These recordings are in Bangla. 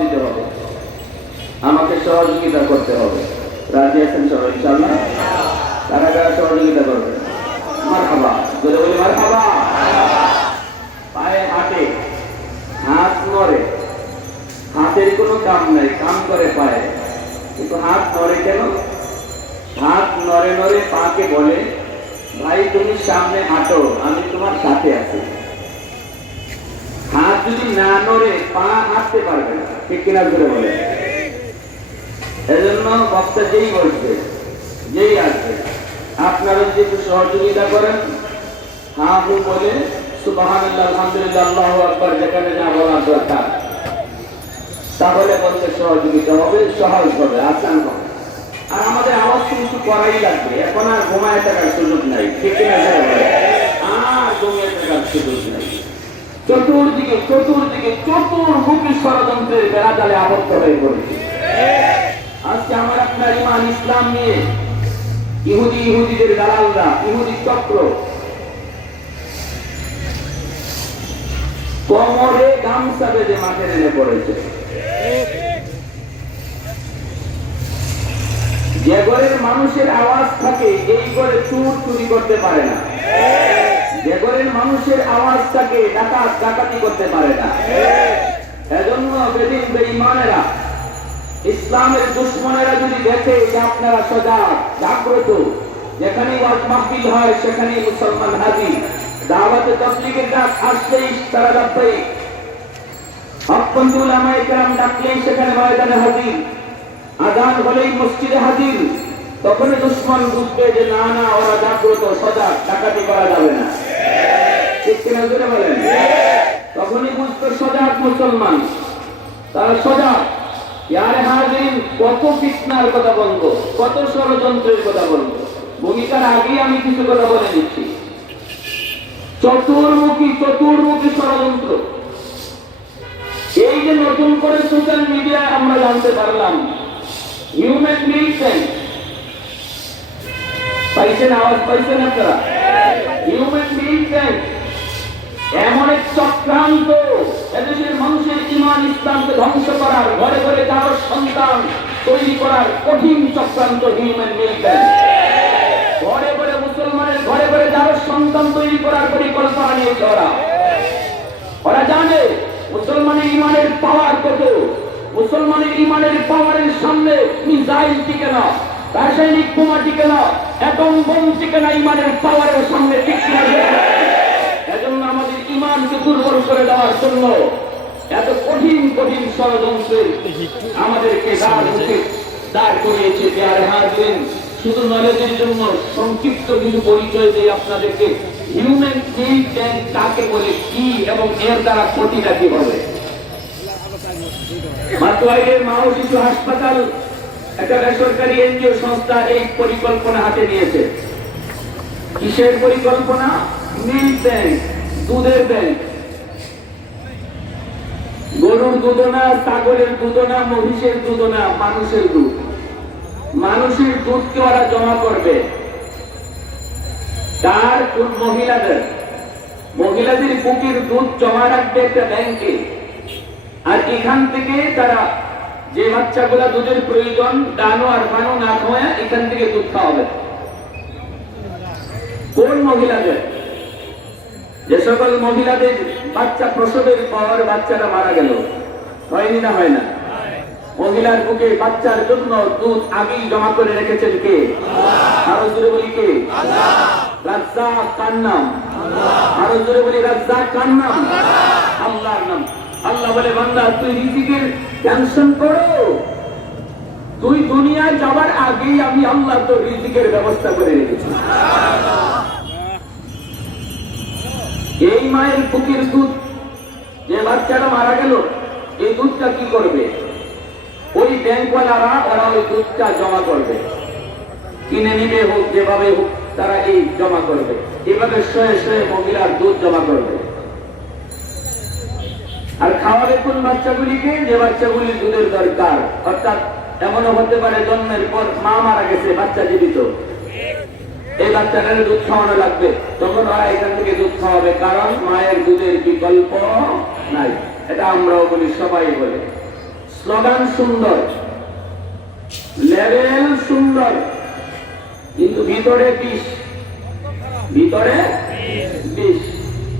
দিতে হবে, আমাকে সহযোগিতা করতে হবে। রাজি আছেন সবাই ইনশাআল্লাহ? কারা কারা সহযোগিতা করবে? মারহাবা, যদি বলি মারহাবা। পায়ে হাঁটে, হাত নড়ে, হাতের কোনো কাম নাই, কাম করে পায়ে, কিন্তু হাত নড়ে কেন? হাত নড়ে নড়ে পাকে বলে, ভাই তুমি সামনে হাঁটো, আমি তোমার সাথে আছি। হাত যদি না নড়ে পা হাঁটতে পারবে না, ঠিক কিনা করে বলে। এজন্য বক্তা যেই বলছে, যেই আসবে, আপনারা যদি একটু সহযোগিতা করেন, হা হু বলে সুবহানাল্লাহ, আলহামদুলিল্লাহ, আল্লাহু আকবার যেখানে যা বলার দরকার, তাহলে বলতে সহযোগিতা হবে, সহজ হবে, আসান হবে। আর আমাদের আওয়াজ কিছু করাই লাগবে, এখন আর ঘুমায় থাকার সুযোগ নাই, ঠিক কিনা বলে। আর ঘুমিয়ে থাকার সুযোগ নাই। চতুর্দিকে চতুর্দিকে চতুর্মুখী ষড়যন্ত্রের বেড়াজালে আবদ্ধ হয়ে পড়েছে। আজকে আমার আপনার ইমান ইসলাম নিয়ে ইহুদিদের দালালরা, ইহুদি চক্র কোমরে গামছা বেঁধে মাঠে নেমে পড়েছে। যে ঘরের মানুষের আওয়াজ থাকে, এই ঘরে চুর চুরি করতে পারে না। যে ঘরের মানুষের আওয়াজ থাকে, ডাকাত ডাকাতি করতে পারে না। এজন্য বেদিন বেঈমানেরা, ইসলামের দুশ্মনেরা যদি দেখে যে আপনারা সজাগ, জাগ্রত, যেখানেই ওয়াজ মাহফিল হয় সেখানেই মুসলমান হাজির, দাওয়াতে তাবলীগের ডাক আসলেই তারা ডাকবে, হকপন্থী উলামায়ে কেরাম ডাকলেই সেখানে ময়দানে হাজির, আযান হলেই মসজিদে হাজির, তখনই দুশ্মন বুঝবে যে না না, ওরা জাগ্রত, সজাগ, ডাকাতি করা যাবে না। ঠিক কিনা জোরে বলেন? তখনই বুঝবে সজাগ মুসলমান, তারা সজাগ। ইয়ারে হাজিরিন, কত ফিতনার কথা বলবো, কত ষড়যন্ত্রের কথা বলবো। ভূমিকার আগেই আমি কিছু কথা বলে দিচ্ছি। চতুর্মুখী ষড়যন্ত্র। এই যে নতুন করে সোশ্যাল মিডিয়ায় আমরা জানতে পারলাম, হিউম্যান মিলিটেন্ট পাইছেন, আওয়াজ পাইছেন আপনারা? হিউম্যান মিলিটেন্ট এমন এক চক্রান্ত, এদেশের মানুষের ঈমান ইসলামকে ধ্বংস করার, ঘরে ঘরে কারো সন্তান তৈরি করার কঠিন চক্রান্ত হিউম্যান মিলিটেন্ট। ঘরে ঘরে মুসলমানের ঘরে ঘরে কারো সন্তান তৈরি করার পরিকল্পনা নিয়েছে ওরা। ওরা জানে মুসলমানের ঈমানের পাওয়ার কত, মুসলমানের ঈমানের পাওয়ারের সামনে মিসাইল টিকে না, রাসায়নিক বোমা টিকে না, অ্যাটম বোম টিকে না, ঈমানের পাওয়ারের সামনে টিকে না। এজন্য আমাদের ঈমানকে দুর্বল করে দেওয়ার জন্য এত কঠিন কঠিন ষড়যন্ত্রের আমাদেরকে দাঁড় করিয়েছে। প্রিয় হাজিরিন, শুধু নলেজের জন্য সংক্ষিপ্ত কিছু পরিচয় দিয়ে আপনাদেরকে হিউম্যান মিলিটেন্ট কাকে বলে, কি এবং এর দ্বারা ক্ষতিটা কি হবে। মাতুয়াইলের মা ও শিশু হাসপাতাল একটা বেসরকারি এনজিও সংস্থা এই পরিকল্পনা হাতে নিয়েছে। কিসের পরিকল্পনা? মিল্ক ব্যাংক, দুধের ব্যাংক। গরুর দুধ না, ছাগলের দুধ না, মহিষের দুধ না, মানুষের দুধ। মানুষের দুধকে ওরা জমা করবে তার কোন মহিলাদের বুকের দুধ জমা রাখবে একটা ব্যাংকে। আর এখান থেকে তারা যে বাচ্চাগুলা দুধের প্রয়োজন, ডানো আর বানো না খাওয়া, এখান থেকে দুধ খাওয়াবে। কোন মহিলাদের? যে সকল মহিলাদের বাচ্চা প্রসবের পর বাচ্চাটা মারা গেল, হয়নি না হয় না, মহিলার বুকে বাচ্চার জন্য দুধ আগেই জমা করে রেখেছেন কে? আরো জোরে বলি কে? রাজ্জাক। কার নাম? আরো জোরে বলি রাজ্জাক। কার নাম? আল্লাহর নাম। আল্লাহ বলে, বান্দা তুই রিজিকের টেনশন করো, তুই দুনিয়ায় যাবার আগেই আমি আল্লাহ তোর রিজিকের ব্যবস্থা করে রেখেছি। এই মায়ের বুকের দুধ, যে বাচ্চাটা মারা গেল, এই দুধটা কি করবে? ওই ব্যাংকওয়ালারা ওরা ওই দুধটা জমা করবে, কিনে নিবে হোক, যেভাবে হোক তারা এই জমা করবে। এভাবে শয়ে শয়ে মহিলার দুধ জমা করবে। আর খাওয়াবে কোন বাচ্চাগুলিকে? যে বাচ্চাগুলির দুধের দরকার। অর্থাৎ এমনও হতে পারে জন্মের পর মা মারা গেছে, বাচ্চা জীবিত, এই বাচ্চাটাকে দুধ খাওয়ানো লাগবে, তখন ওরা এখান থেকে দুধ খাওয়াবে, কারণ মায়ের দুধের বিকল্প নাই। এটা আমরাও বলি, সবাই বলে। স্লোগান সুন্দর, লেভেল সুন্দর, কিন্তু ভিতরে বিষ, ভিতরে বিষ।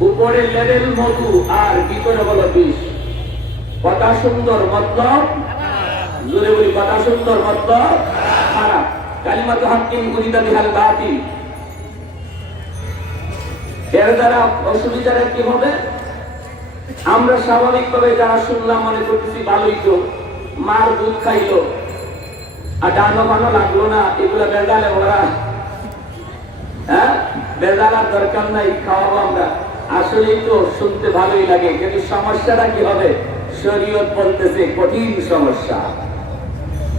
উপরে লেভেল মধু আর ভিতরে বলো বিষ। কথা সুন্দর মতলব, জোরে বলি কথা সুন্দর মতলব খারাপ। কালিমাতু হাক্কিন উরিদা বিহাল বাতিল। এর দ্বারা অসুবিধাটা কি হবে? আমরা স্বাভাবিকভাবে যারা শুনলাম মনে করতেছি ভালোই তো, মার দুধ খাইলো আর ডানো বানো লাগলো না, এগুলো বেজালে ভরা। হ্যাঁ, বেজালার দরকার নাই, খাওয়াবো আমরা। আসলেই তো শুনতে ভালোই লাগে, কিন্তু সমস্যাটা কি হবে? শরীয়ত বলতেছে কঠিন সমস্যা,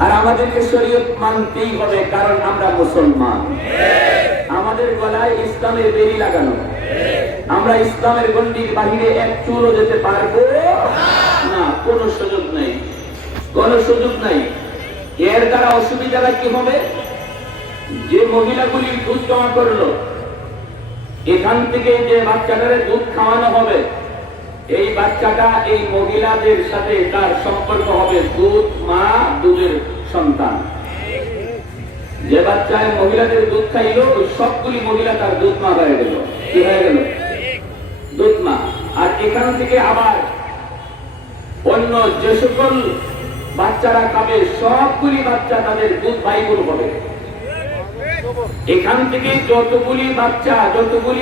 আর আমাদেরকে শরীয়ত মানতেই হবে, কারণ আমরা মুসলমান। আমাদের গলায় ইসলামের বেরি লাগানো, আমরা ইসলামের গণ্ডির বাহিরে এক চুলও যেতে পারবো না, কোনো সুযোগ নাই, কোনো সুযোগ নাই। এর দ্বারা অসুবিধাটা কি হবে? যে মহিলাগুলি দুধ জমা করলো, এখান থেকে যে বাচ্চাটারে দুধ খাওয়ানো হবে, এই বাচ্চাটা এই মহিলাদের সাথে তার সম্পর্ক হবে দুধ মা, দুধের সন্তান। যে বাচ্চায় মহিলাদের দুধ খাইলো, সবগুলি মহিলা তার দুধ মা হয়ে গেল। কি হয়ে গেল? দুধ মা। আর এখান থেকে আবার অন্য যে সকল বাচ্চারা খাবে, সবগুলি বাচ্চা তাদের দুধ ভাইগুলো হবে। এখান থেকে যতগুলি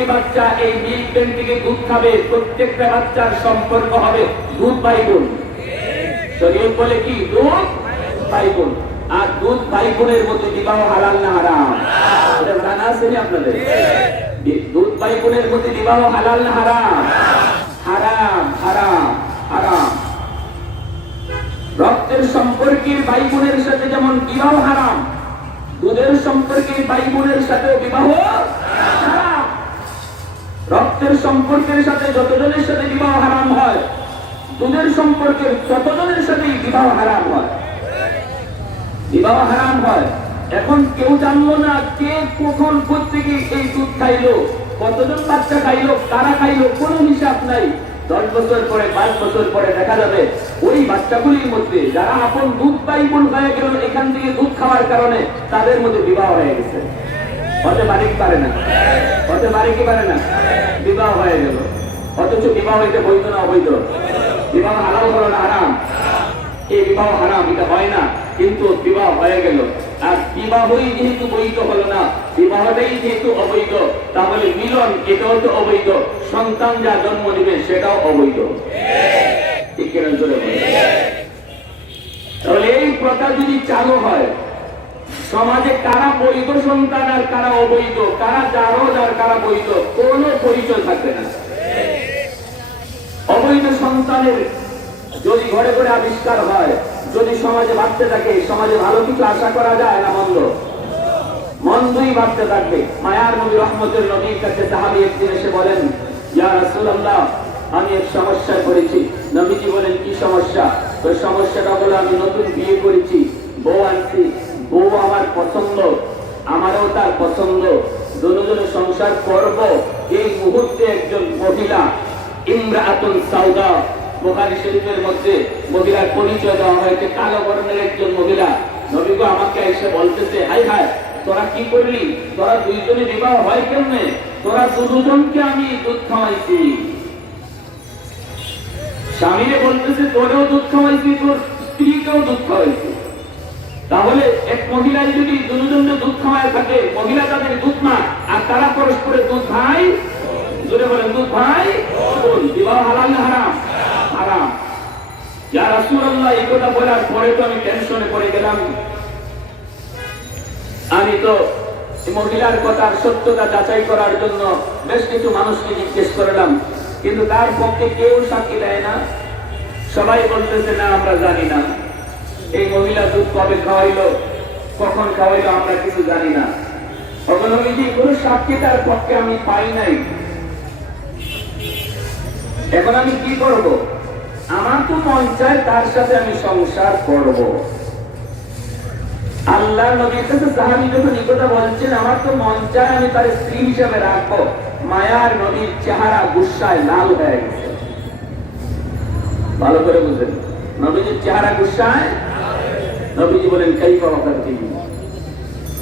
বাচ্চা এই মিল্ক ভ্যান থেকে দুধ খাবে, প্রত্যেকটা বাচ্চার সম্পর্ক হবে দুধ ভাই বোন। শরীয়ত বলে কি? দুধ ভাই বোন। আর দুধ ভাই বোনের মধ্যে বিবাহ হালাল না হারাম? এটা জানা আছে না আপনাদের? দুধ ভাই বোনের মধ্যে বিবাহ হালাল না হারাম? হারাম, হারাম, হারাম। রক্তের সম্পর্কের ভাই বোনের সাথে যেমন বিবাহ হারাম, দুধের সম্পর্কের ভাই বোনের সাথে বিবাহ হারাম। রক্তের সম্পর্কের সাথে যতজনের সাথে বিবাহ হারাম হয়, দুধের সম্পর্কের ততজনের সাথেই বিবাহ হারাম হয়, বিবাহ হারাম হয়। এখন কেউ জানলো না কে কখন প্রত্যেকে এই দুধ খাইলো, কতজন বাচ্চা খাইলো, কারা খাইলো, কোনো হিসাব নাই। 10 বছর পরে, 5 বছর পরে দেখা যাবে ওই বাচ্চাগুলির মধ্যে যারা আপন দুধ ভাই বোন হয়ে গেল, এখান থেকে দুধ খাওয়ার কারণে তাদের মধ্যে বিবাহ হয়ে গেছে। হতে পারে কি পারে না? হতে পারে কি পারে না? বিবাহ হয়ে গেল। অথচ বিবাহ হইতে বৈধ না অবৈধ? বিবাহ হালাল হলো না হারাম? এই বিবাহ হারাম, এটা হয় না, কিন্তু বিবাহ হয়ে গেল। আর বিবাহই যেহেতু বৈধ হলো না, বিবাহটাই যেহেতু অবৈধ, তাহলে মিলন এটাও তো অবৈধ, সন্তান যা জন্ম দিবে সেটাও অবৈধ। ঠিক কিনা জোরে বলেন? তাহলে এই প্রথা যদি চালু হয়, সমাজে কারা বৈধ সন্তান আর কারা অবৈধ, কারা জারজ আর কারা বৈধ, কোনো পরিচয় থাকবে না। অবৈধ সন্তানের যদি ঘরে ঘরে আবিষ্কার হয়, যদি সমাজে বাড়তে থাকে, সমাজে ভালো কিছু আশা করা যায় না মন্দ? মন্দই বাড়তে থাকবে। মায়ার নবী, রহমতের নবীর কাছে সাহাবী একদিন এসে বলেন, ইয়া রাসূলুল্লাহ, আমি এক সমস্যায় পড়েছি। নবীজি বলেন, কি সমস্যা? তো সমস্যাটা হলো আমি নতুন বিয়ে করেছি, বউ আনছি, বউ আমার পছন্দ, আমারও তার পছন্দ, দুজনে সংসার করব। এই মুহূর্তে একজন মহিলা, ইমরাআতুন সাউদা, বুখারী শরীফের মধ্যে মহিলার পরিচয় দেওয়া হয়েছে, কালো বর্ণের একজন মহিলা। নবী গো আমাকে এসে বলতেছে, হাই হাই তোরা কি করলি? তোরা দুইজনে বিবাহ হয় কেমনে? তোরা দুজনকে আমি দুধ খাওয়াইছি। স্বামীরে বলতেছে, তোরেও দুধ খাওয়াইছি, তোর স্ত্রীকেও দুধ খাওয়াইছি। তাহলে এক মহিলায় যদি দুজনকে দুধ খাওয়ায় থাকে, মহিলা তাদের দুধ মা, আর তারা পরস্পরের দুধ ভাই। জোরে বলেন, দুধ ভাই বোন। বিবাহ হালাল না হারাম? হারাম। ইয়া রাসূলুল্লাহ, এই কথা বলার পরে তো আমি টেনশনে পড়ে গেলাম। আমি তো মহিলার কথার সত্যতা যাচাই করার জন্য বেশ কিছু মানুষকে জিজ্ঞেস করলাম, কিন্তু তার পক্ষে কেউ সাক্ষী দেয় না। সবাই বলতেছে, না আমরা জানি না, এই মহিলা দুধ কবে খাওয়াইলো, কখন খাওয়াইলো, আমরা কিছু জানি না। অবনবীজি কোনো সাক্ষী তার পক্ষে আমি পাই নাই। এখন আমি কি করব? আমার তো মন চায় তার সাথে আমি সংসার করব। আল্লাহ নবীর কাছে সাহাবী যখন এই কথা বলছেন, আমার তো মন চায় আমি তার স্ত্রী হিসেবে রাখবো, মায়ার নবীর চেহারা গুসায় লাল হয়ে গেছে। ভালো করে বুঝেন, নবীজির চেহারা গুসায়? নবীজি বলেন কাইফা ওয়াকাতি,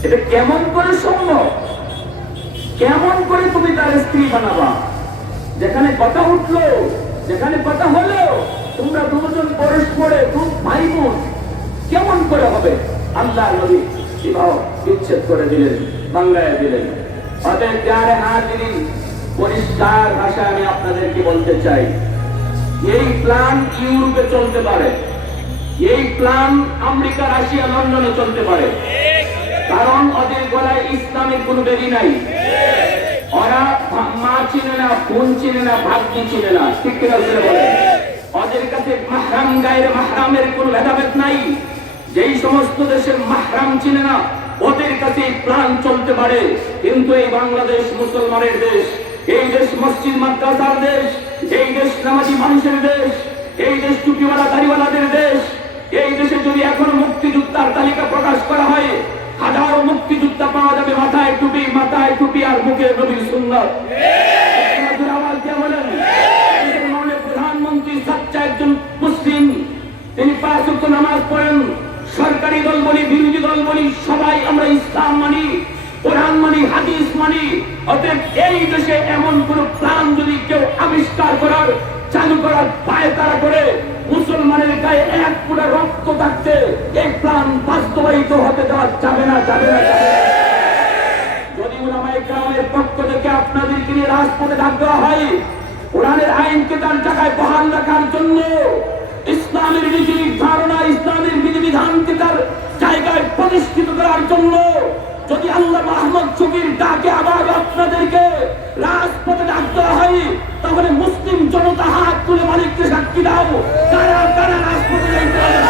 এটা কেমন করে সম্ভব? কেমন করে তুমি তার স্ত্রী বানাবা? যেখানে কথা উঠলো, যেখানে কথা হলো, তোমরা দুজন পরস্পরে ভাই বোন, কেমন করে হবে? আল্লাহ নবী বিবাহ বিচ্ছেদ করে দিলেন, বাংলায় দিলেন। অতএব যারে হাজিরিন, পরিষ্কার ভাষায় আমি আপনাদেরকে বলতে চাই, এই প্ল্যান ইউরোপে চলতে পারে, এই প্ল্যান আমেরিকা, রাশিয়া, লন্ডনে চলতে পারে, কারণ ওদের গলায় ইসলামের কোনো বেরি নাই। ওরা মা চিনে না, বোন চিনে না, ভাগ্নি চিনে না, ঠিক কিনা বলে? ওদের কাছে মাহরাম গায়ের মাহরামের কোনো ভেদাভেদ নাই। যেই সমস্ত দেশের মাহরাম চিনে না, ওদের কাছে প্ল্যান চলতে পারে। কিন্তু এই বাংলাদেশ মুসলমানের দেশ, এই দেশ মসজিদ মাদ্রাসার দেশ, এই দেশ নামাজি মানুষের দেশ, এই দেশ টুপিওয়ালা দাড়িওয়ালাদের দেশ। এই দেশে যদি এখনো মুক্তিযোদ্ধার তালিকা প্রকাশ করা হয়, হাজারো মুক্তিযোদ্ধা পাওয়া যাবে মাথায় টুপি আর মুখে নবীর সুন্নাত। আওয়াজ দিয়ে বলেন, প্রধানমন্ত্রী সাচ্চা একজন মুসলিম, তিনি 5 ওয়াক্ত নামাজ পড়েন। সরকারি দল বলি, বিরোধী দল বলি, সবাই আমরা ইসলাম মানি, কোরআন মানি, হাদিস মানি। অতএব এই দেশে এমন কোন প্ল্যান যদি কেউ আবিষ্কার করার, চালু করার পায়তারা করে, মুসলমানের গায়ে এক ফোঁটা রক্ত থাকতে এই প্ল্যান বাস্তবায়িত হতে দেওয়া যাবে না, যাবে না। যদি উলামায়ে কেরামের পক্ষ থেকে আপনাদেরকে নিয়ে রাজপথে ডাক দেওয়া হয়, কোরআনের আইনকে তার জায়গায় বহাল রাখার জন্য, ইসলামের নীতি ধারণা, ইসলামের বিধিবিধানকে তার জায়গায় প্রতিষ্ঠিত করার জন্য, যদি আল্লাহ আহমদ শফির ডাকে আবার আপনাদেরকে রাজপথে ডাক দেওয়া হয়, তাহলে মুসলিম জনতা হাত তুলে মালিককে সাক্ষী দাও, কারা কারা রাজপথে যাইতে হবে।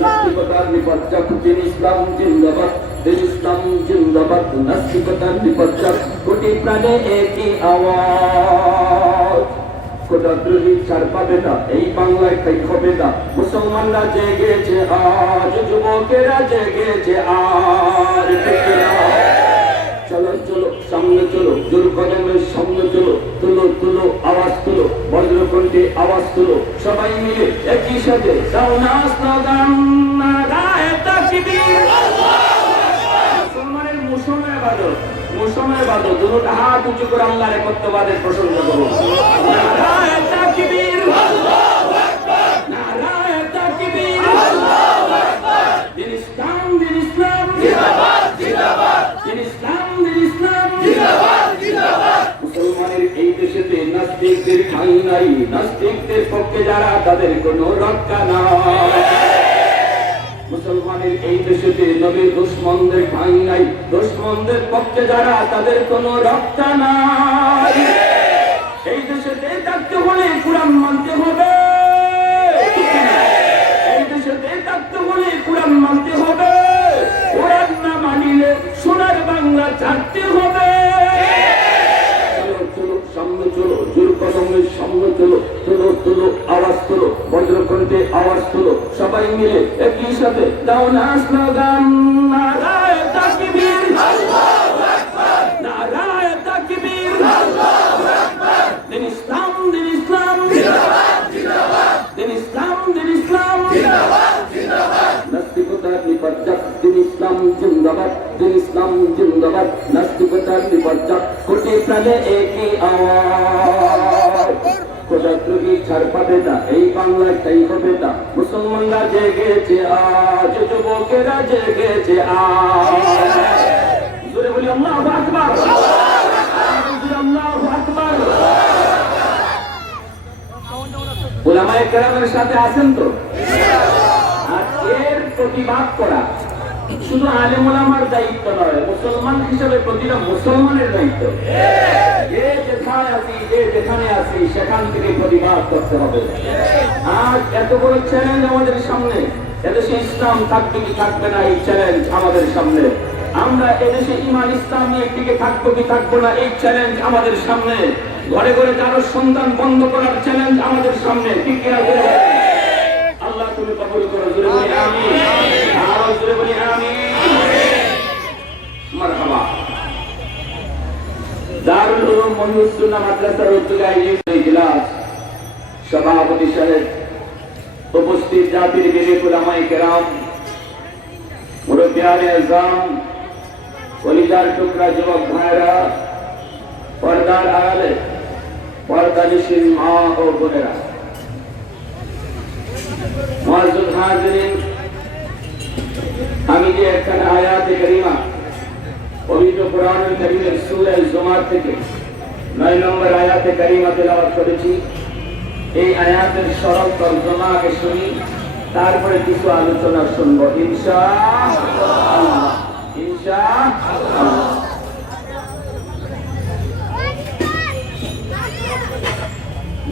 নাস্তিকতার নিপাত দিন ইসলাম জিন্দাবাদ, দিন ইসলাম জিন্দাবাদ। নাস্তিকতার নিপাত কোটি প্রাণে একই আওয়াজ। কোটাদ্রোহী ছাড় পাবে না, এই বাংলায় তাই হবে না। মুসলমানরা জেগেছে আজ, যুবকেরা জেগেছে আজ। চলো চলো সামনে চলো, জোর কদমের সামনে চলো, তুলো তুলো আওয়াজ তুলো, বজ্রকণ্ঠে আওয়াজ তুলো, সবাই মিলে একই সাথে দাও না স্লোগান, নারায়ে তাকবীর। মুসলমানের মুসলমানের বাদত, মুসলমানের বাদত, দুটো হাত উঁচু করে আল্লাহর একত্ববাদের প্রশংসা করো। নারায়ে তাকবীর, আল্লাহু আকবার, নারায়ে তাকবীর, আল্লাহু আকবার। দিন ইসলাম, দিন ইসলাম জিন্দাবাদ, জিন্দাবাদ। দিন ইসলাম, দিন ইসলাম জিন্দাবাদ, জিন্দাবাদ। মুসলমানের এই দেশেতে নাস্তিকদের ঠাঁই নাই, নাস্তিকদের পক্ষে যারা তাদের কোনো রক্ষা নাই। মুসলমানের এই দেশেতে নবীর দুশমনদের ঠাঁই নাই, দুশমনদের পক্ষে যারা তাদের কোনো রক্ষা নাই। এই দেশেতে থাকতে হলে কুরআন মানতে হবে, এই দেশেতে থাকতে হলে কুরআন মানতে হবে। কুরআন না মানিলে সোনার বাংলা ছাড়তে হবে। চলো চলো সামনে চলো, জোর কদমের সামনে চলো, তুলো তুলো আওয়াজ তুলো, বজ্রকণ্ঠে আওয়াজ তুলো, সবাই মিলে একই সাথে দাও না স্লোগান, নারায়ে তাকবীর, আল্লাহু আকবার, নারায়ে তাকবীর, আল্লাহু আকবার। দিন ইসলাম, দিন ইসলাম জিন্দাবাদ, জিন্দাবাদ। দিন ইসলাম, দিন ইসলাম জিন্দাবাদ, জিন্দাবাদ। নাস্তিকতার নিপাত, দিন ইসলাম জিন্দাবাদ, দিন ইসলাম জিন্দাবাদ। নাস্তিকতার নিপাত, কোটি প্রাণে একই আওয়াজ। কোটাদ্রোহী ছাড় পাবে না, এই বাংলায় তাই হবে না। মুসলমানরা জেগেছে আজ, যুবকেরা জেগেছে আজ। জোরে বলি আল্লাহু আকবার, আল্লাহু আকবার। উলামায়ে কেরামের সাথে আছেন তো? আর এর প্রতিবাদ করা শুধু আলেম ওলামার দায়িত্ব নয়, মুসলমান হিসেবে প্রতিটা মুসলমানের দায়িত্ব। যে যেখানে আছি, যে যেখানে আছি, সেখান থেকে প্রতিবাদ করতে হবে। আজ এত বড় চ্যালেঞ্জ আমাদের সামনে, এদেশে ইসলাম থাকবে কি থাকবে না, এই চ্যালেঞ্জ আমাদের সামনে। আমরা এদেশে ইমান ইসলাম নিয়ে টিকে থাকবো কি থাকবো না, এই চ্যালেঞ্জ আমাদের সামনে। ঘরে ঘরে কারো সন্তান বন্ধ করার চ্যালেঞ্জ আমাদের সামনে। ঠিক কিনা? আল্লাহ তুমি কবুল করো, জোরে বলি আমিন, আরো জোরে বলি আমিন, মারহাবা। দারুল উলুম মহিউস সুন্নাহ মাদ্রাসার উদ্যোগে আয়োজিত ইজলাস সভাপতি সাহেব, উপস্থিত জাতির বিবেক উলামায়ে কেরাম, মুরব্বিয়ানে আযম, কলিজার টুকরা যুবক ভাইরা, পর্দার আড়ালে পর্দানিশীন মা ও বোনেরা, মুআজ্জিজ হাজিরিন, আমি যে একখানা আয়াতে কারিমা পবিত্র কোরআনুল কারীমের সূরা জুমার থেকে 9 নম্বর আয়াতে কারিমা তেলাওয়াত করেছি, এই আয়াতের সরল তর্জমা আগে শুনি, তারপরে কিছু আলোচনা শুনব ইনশাআল্লাহ। ইনশাআল্লাহ।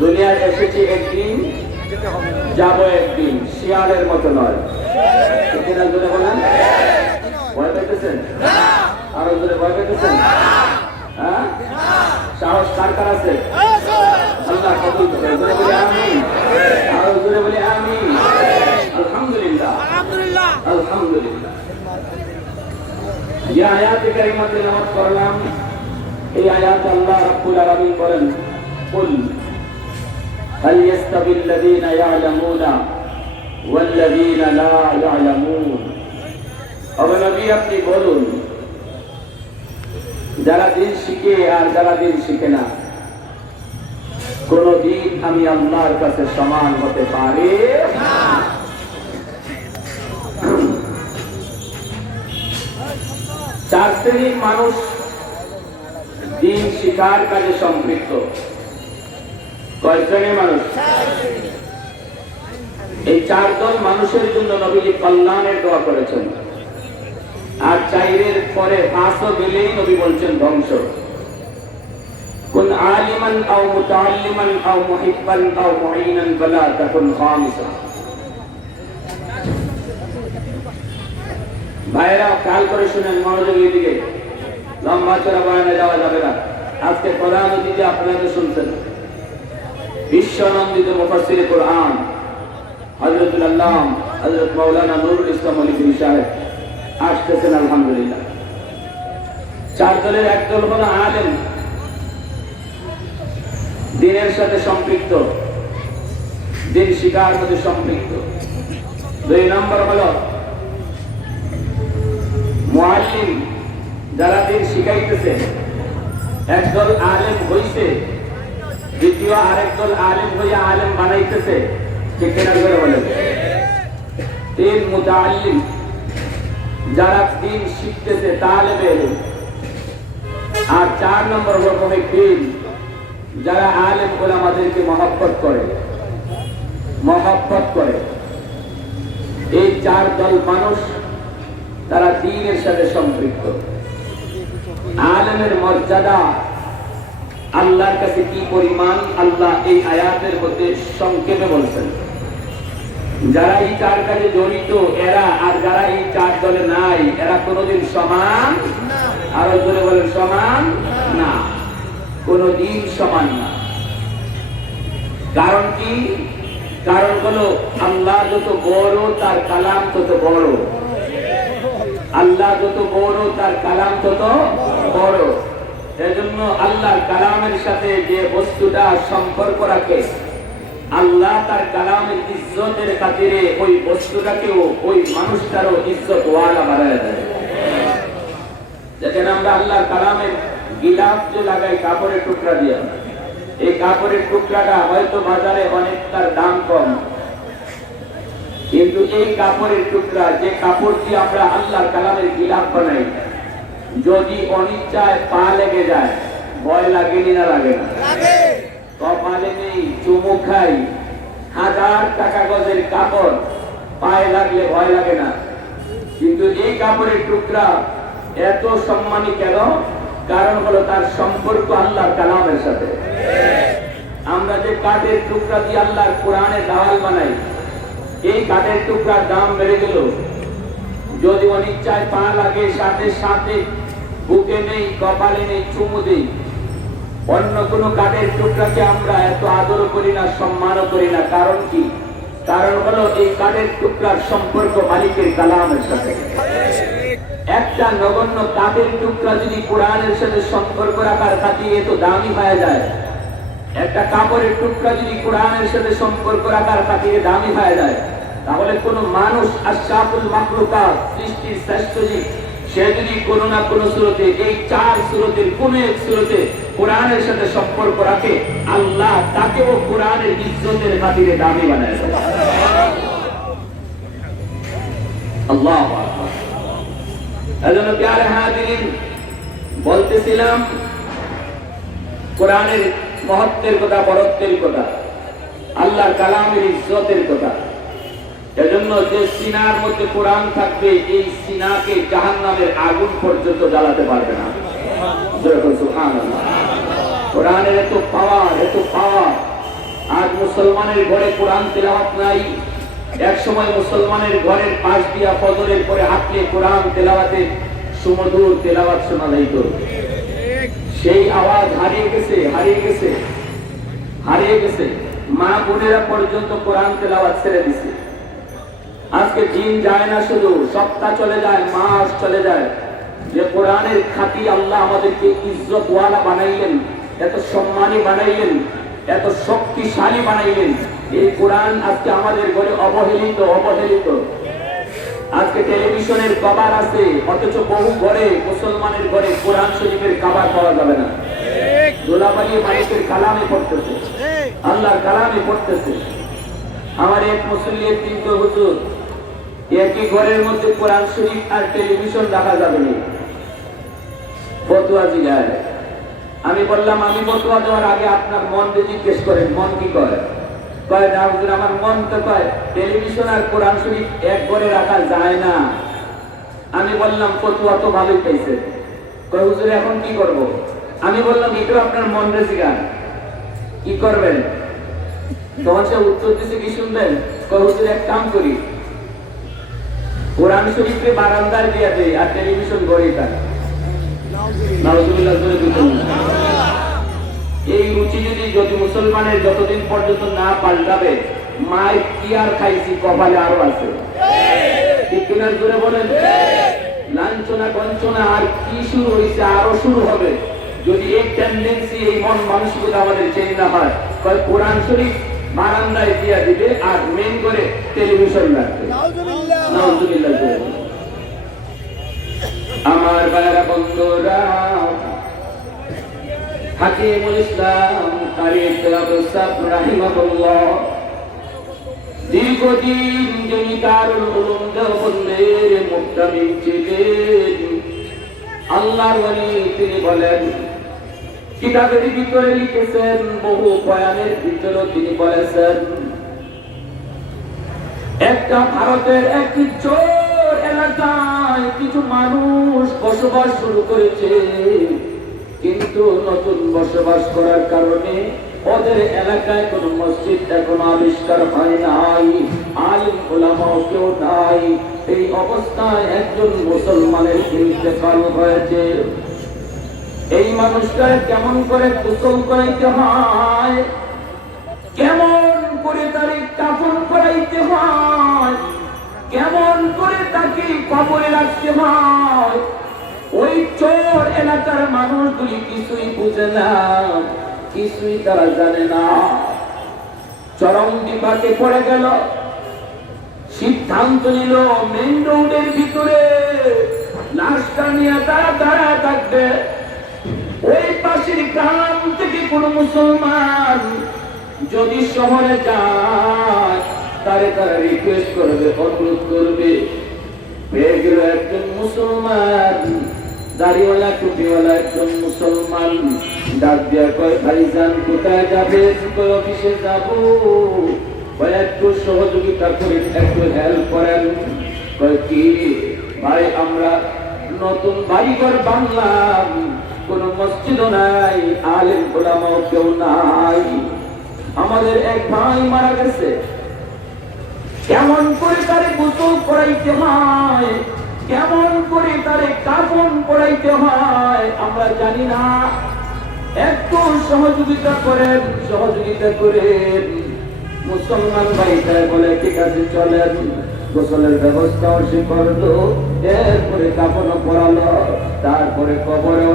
দুনিয়ায় এসেছি একদিন, যাব একদিন, শিয়ালের মতো নয়। কিনা জোরে বলেন? ভয় পেতেছেন? আরো জোরে ভয় পেতেছেন? হ্যাঁ, সাহস কার কার আছে? আল্লাহ কবুল করে। জোরে বলি আমিন। আরো জোরে বলি আমিন। আলহামদুলিল্লাহ, আলহামদুলিল্লাহ। যে আয়াতে কারিমা তেলাওয়াত করলাম, এই আয়াতে আল্লাহ রাব্বুল আলামিন বলেন, কুল হাল ইয়াস্তাবিল্লাযীনা ইয়ালামুনা ওয়াল্লাযীনা লা ইয়ালামুন। ওহে নবী, আপনি বলুন, যারা দিন শিখে আর যারা দিন শিখে না, কোনদিন আমি আল্লাহর কাছে সমান হতে পারি না। চার শ্রেণীর মানুষ দিন শিখার কাজে সম্পৃক্ত। কয় শ্রেণীর মানুষ? এই চার দল মানুষের জন্য নবীজি কল্যাণের দোয়া করেছেন, আর চাইরের পরে পাঁচও গেলেই নবী বলছেন ধ্বংস। কুন আলিমান আও মুতাআল্লিমান আও মুহিব্বান আও মুঈনান ফালা তাকুন খামিসা। ভাইরা কাল করে শুনেন, মনোযোগী দিকে, লম্বা চড়া বয়ানে যাওয়া যাবে না। আজকে প্রধান অতিথি আপনাদের শুনছেন, বিশ্বনন্দিত মুফাসসিরে কোরআন হযরতুল আল্লাম হযরত মাওলানা নুরুল ইসলাম আলী সাহেব আসতেছেন। আলহামদুলিল্লাহ। চার দলের এক দল হলো আলেম, দিনের সাথে সম্পৃক্ত, দিন শিখার মধ্যে সম্পৃক্ত। 2 নম্বর হলো মুআল্লিম, যারা দিন শিখাইতেছে। একদল আলেম হইছে, দ্বিতীয় আরেক দল আলেম হইয়া আলেম বানাইতেছে। ঠিক কিনা করে বলেন? 3 মুতাআল্লিম, যারা দিন শিখতেছে, তালেবে ইলম। আর 4 নম্বর হলো মুহিব্বিন, যারা আলেম ওলামাদেরকে মহব্বত করে, মহব্বত করে। এই 4 দল মানুষ, তারা দ্বীনের সাথে সম্পৃক্ত। আলেমের মর্যাদা আল্লাহর কাছে কি পরিমাণ, আল্লাহ এই আয়াতের মধ্যে সংক্ষেপে বলছেন। যারা এই 4 কাজে জড়িত এরা, আর যারা এই 4 দলে নাই, এরা কোনোদিন সমান না। আরো জোরে বলেন, সমান না, কোনোদিন সমান না। কারণ কি? কারণ হলো আল্লাহ যত বড়, তার কালাম তত বড়। আল্লাহ যত বড়, তার কালাম তত বড়। এজন্য আল্লাহর কালামের সাথে যে বস্তুটা সম্পর্ক রাখে, আল্লাহ তার কালামের ইজ্জতের খাতিরে ওই বস্তুটাকেও, ওই মানুষটারও ইজ্জত ওয়ালা বানায় দেয়। যেখানে আমরা আল্লাহর কালামের গিলাফ যে লাগাই কাপড়ের টুকরা দিয়ে, এই কাপড়ের টুকরাটা হয়তো বাজারে অনেক তার দাম কম, কিন্তু এই কাপড়ের টুকরা, যে কাপড় দিয়ে আমরা আল্লাহর কালামের গিলাফ বানাই, যদি অনিচ্ছায় পা লেগে যায়, ভয় লাগেনি না লাগে না? কপালে নেই, চুমু খাই, 1000 টাকা গজের কাপড়, পায়ে লাগলে ভয় লাগে না। কিন্তু এই কাপড়ের টুকরা এত সম্মানী কেন? কারণ হলো তার সম্পর্ক আল্লাহর কালামের সাথে। আমরা যে কাঠের টুকরা দিয়ে আল্লাহর কোরআনের দেওয়াল বানাই, এই কাঠের টুকরার দাম বেড়ে গেল, যদি অনিচ্ছায় পা লাগে, সাথে সাথে বুকে নেই, কপালে নেই, চুমু দেই। অন্য কোন কাঠের টুকরাকে আমরা এত আদর করি না, সম্মানও করি না। কারণ কি? কারণ হলো এই কাঠের টুকরার সম্পর্ক মালিকের কালামের সাথে। একটা নগণ্য কাঠের টুকরা যদি কোরআনের সাথে সম্পর্ক রাখার খাতিরে এত দামি হয়ে যায়, একটা কাপড়ের টুকরা যদি কোরআনের সাথে সম্পর্ক রাখার খাতিরে দামি হয়ে যায়, তাহলে কোন মানুষ আশরাফুল মাখলুকাত, সৃষ্টির শ্রেষ্ঠ জীব, সে যদি কোনো না কোনো সূরতে, এই 4 সূরতের কোন এক সূরতে কোরআনের সাথে সম্পর্ক রাখে, আল্লাহ তাকেও কোরআনের ইজ্জতের খাতিরে দামি বানায় দেয়। আল্লাহু আকবার। এজন্য প্যারে হাজিরিন, বলতেছিলাম কোরআনের মহত্বের কথা, বড়ত্বের কথা, আল্লাহর কালামের ইজ্জতের কথা। এজন্য যে সিনার মধ্যে কোরআন থাকবে, এই সিনাকে জাহান্নামের আগুন পর্যন্ত জ্বালাতে পারবে না। সুবহানাল্লাহ। কোরআনের এত পাওয়ার, এত পাওয়ার। আজ মুসলমানের ঘরে কোরআন তেলাওয়াত নাই। এক সময় মুসলমানের ঘরের পাশ দিয়া ফজরের পরে হাঁটলে কোরআন তেলাওয়াতের সুমধুর তেলাওয়াত শোনা যাইত। সেই আওয়াজ হারিয়ে গেছে, হারিয়ে গেছে, হারিয়ে গেছে। মা বোনেরা পর্যন্ত কোরআন তেলাওয়াত ছেড়ে দিছে। আজকে দিন যায় না, শুধু সপ্তাহ চলে যায়, মাস চলে যায়, যে কোরআনের খাতি আল্লাহ আমাদেরকে ইজ্জতওয়ালা বানাইলেন, এত সম্মানী বানাইলেন, এত শক্তিশালী বানাইলেন। এই কোরআন আজকে আমাদের ঘরে অবহেলিত, অবহেলিত। আজকে টেলিভিশনের কভার আছে, অথচ বহু ঘরে, মুসলমানের ঘরে কোরআন শরীফের কভার পাওয়া যাবে না। দোলাবালি মাইকের কালামে পড়তেছে, আল্লাহর কালামে পড়তেছে। আমার এক মুসল্লির কিন্তু হুজুর, একই ঘরের মধ্যে কোরআন শরীফ আর টেলিভিশন রাখা যাবে না, ফতোয়া জিগায়। আমি বললাম, আমি ফতোয়া দেওয়ার আগে আপনার মনকে জিজ্ঞেস করেন, মন কি করে? কয় না হুজুর, আমার মন তো কয় টেলিভিশন আর কোরআন শরীফ এক ঘরে রাখা যায় না। আমি বললাম, ফতোয়া তো ভালোই পাইছে। কয় হুজুর এখন কি করব? আমি বললাম, এটা আপনার মন রে জিগান, কি করবেন? তখন সে উত্তর দিছে, কি শুনবেন? কয় হুজুর এক কাম করি, কোরআন শরীফে বারান্দায় দিয়ে দেয় আর টেলিভিশন ঘরে থাকে। এই রুচি যদি মুসলমানের যতদিন পর্যন্ত না পাল্টাবে, মায়ের কি আর খাইছি কপালে আরো আছে। ঠিক কিনা জোরে বলেন? লাঞ্ছনা গঞ্চনা আর কি শুরু হয়েছে, আরো শুরু হবে যদি এই টেন্ডেন্সি, এই মন মানসিকতা আমাদের চেঞ্জ না হয়। কোরআন শরীফ বারান্দায় দিয়া দিবে আর মেন করে টেলিভিশন রাখবে। আমার ভাইরা বন্ধুরা, হাকিমুল ইসলাম কারি সাহেব রাহিমাহুল্লাহ দীর্ঘদিন যিনি দারুল উলুম দেওবন্দের মুক্তামিল ছিলেন, আল্লাহর ওলি, তিনি বলেন, কিতাবের ভিতরে লিখেছেন, বহু বয়ানের ভিতরে তিনি বলেছেন, একটা ভারতের একটি চোর এলাকায় কিছু মানুষ বসবাস শুরু করেছে, কিন্তু নতুন বসবাস করার কারণে ওদের এলাকায় কোন মসজিদ এখনো আবিষ্কার হয় নাই, আলিম উলামাও কেউ নাই। এই অবস্থায় একজন মুসলমানের ইন্তেকাল হয়েছে। এই মানুষটার কেমন করে গোসল করাইতে হয়, কেমন করে তারে কাফন করাইতে হয়, কেমন করে তাকে কবরে রাখতে হয়, ওই চোর এলাকার মানুষগুলি কিছুই বুঝে না, কিছুই তারা জানে না। চরম বিপাকে পড়ে গেল, সিদ্ধান্ত নিল মেইন রোডের ভিতরে লাশটা নিয়ে তারা দাঁড়ায় থাকবে। ওই পাশের গ্রাম থেকে কোন মুসলমান যদি শহরে যায়, তারা রিকোয়েস্ট করবে, অনুরোধ করবে। পেয়ে গেল একজন মুসলমান, দাড়িওয়ালা টুপিওয়ালা একজন মুসলমান, ডাক দিয়া কয়, ভাইজান কোথায় যাবে? কয় অফিসে যাবো। কয় একটু সহযোগিতা করেন, একটু হেল্প করেন। কয় কি? ভাই আমরা নতুন বাড়িঘর বাংলাম, কোন মসজিদও নাই, আলেম ওলামাও কেউ নাই, আমাদের এক ভাই মারা গেছে, কেমন করে তারে গোসল করাইতে হয়, কেমন করে তারে কাফন পরাইতে হয় আমরা জানি না, একটু সহযোগিতা করেন, সহযোগিতা করেন। মুসলমান ভাইটা বলে, ঠিক আছে চলেন। গোসলের ব্যবস্থাও সে করলো, এরপরে কাফনও পরালো, তারপরে কবরেও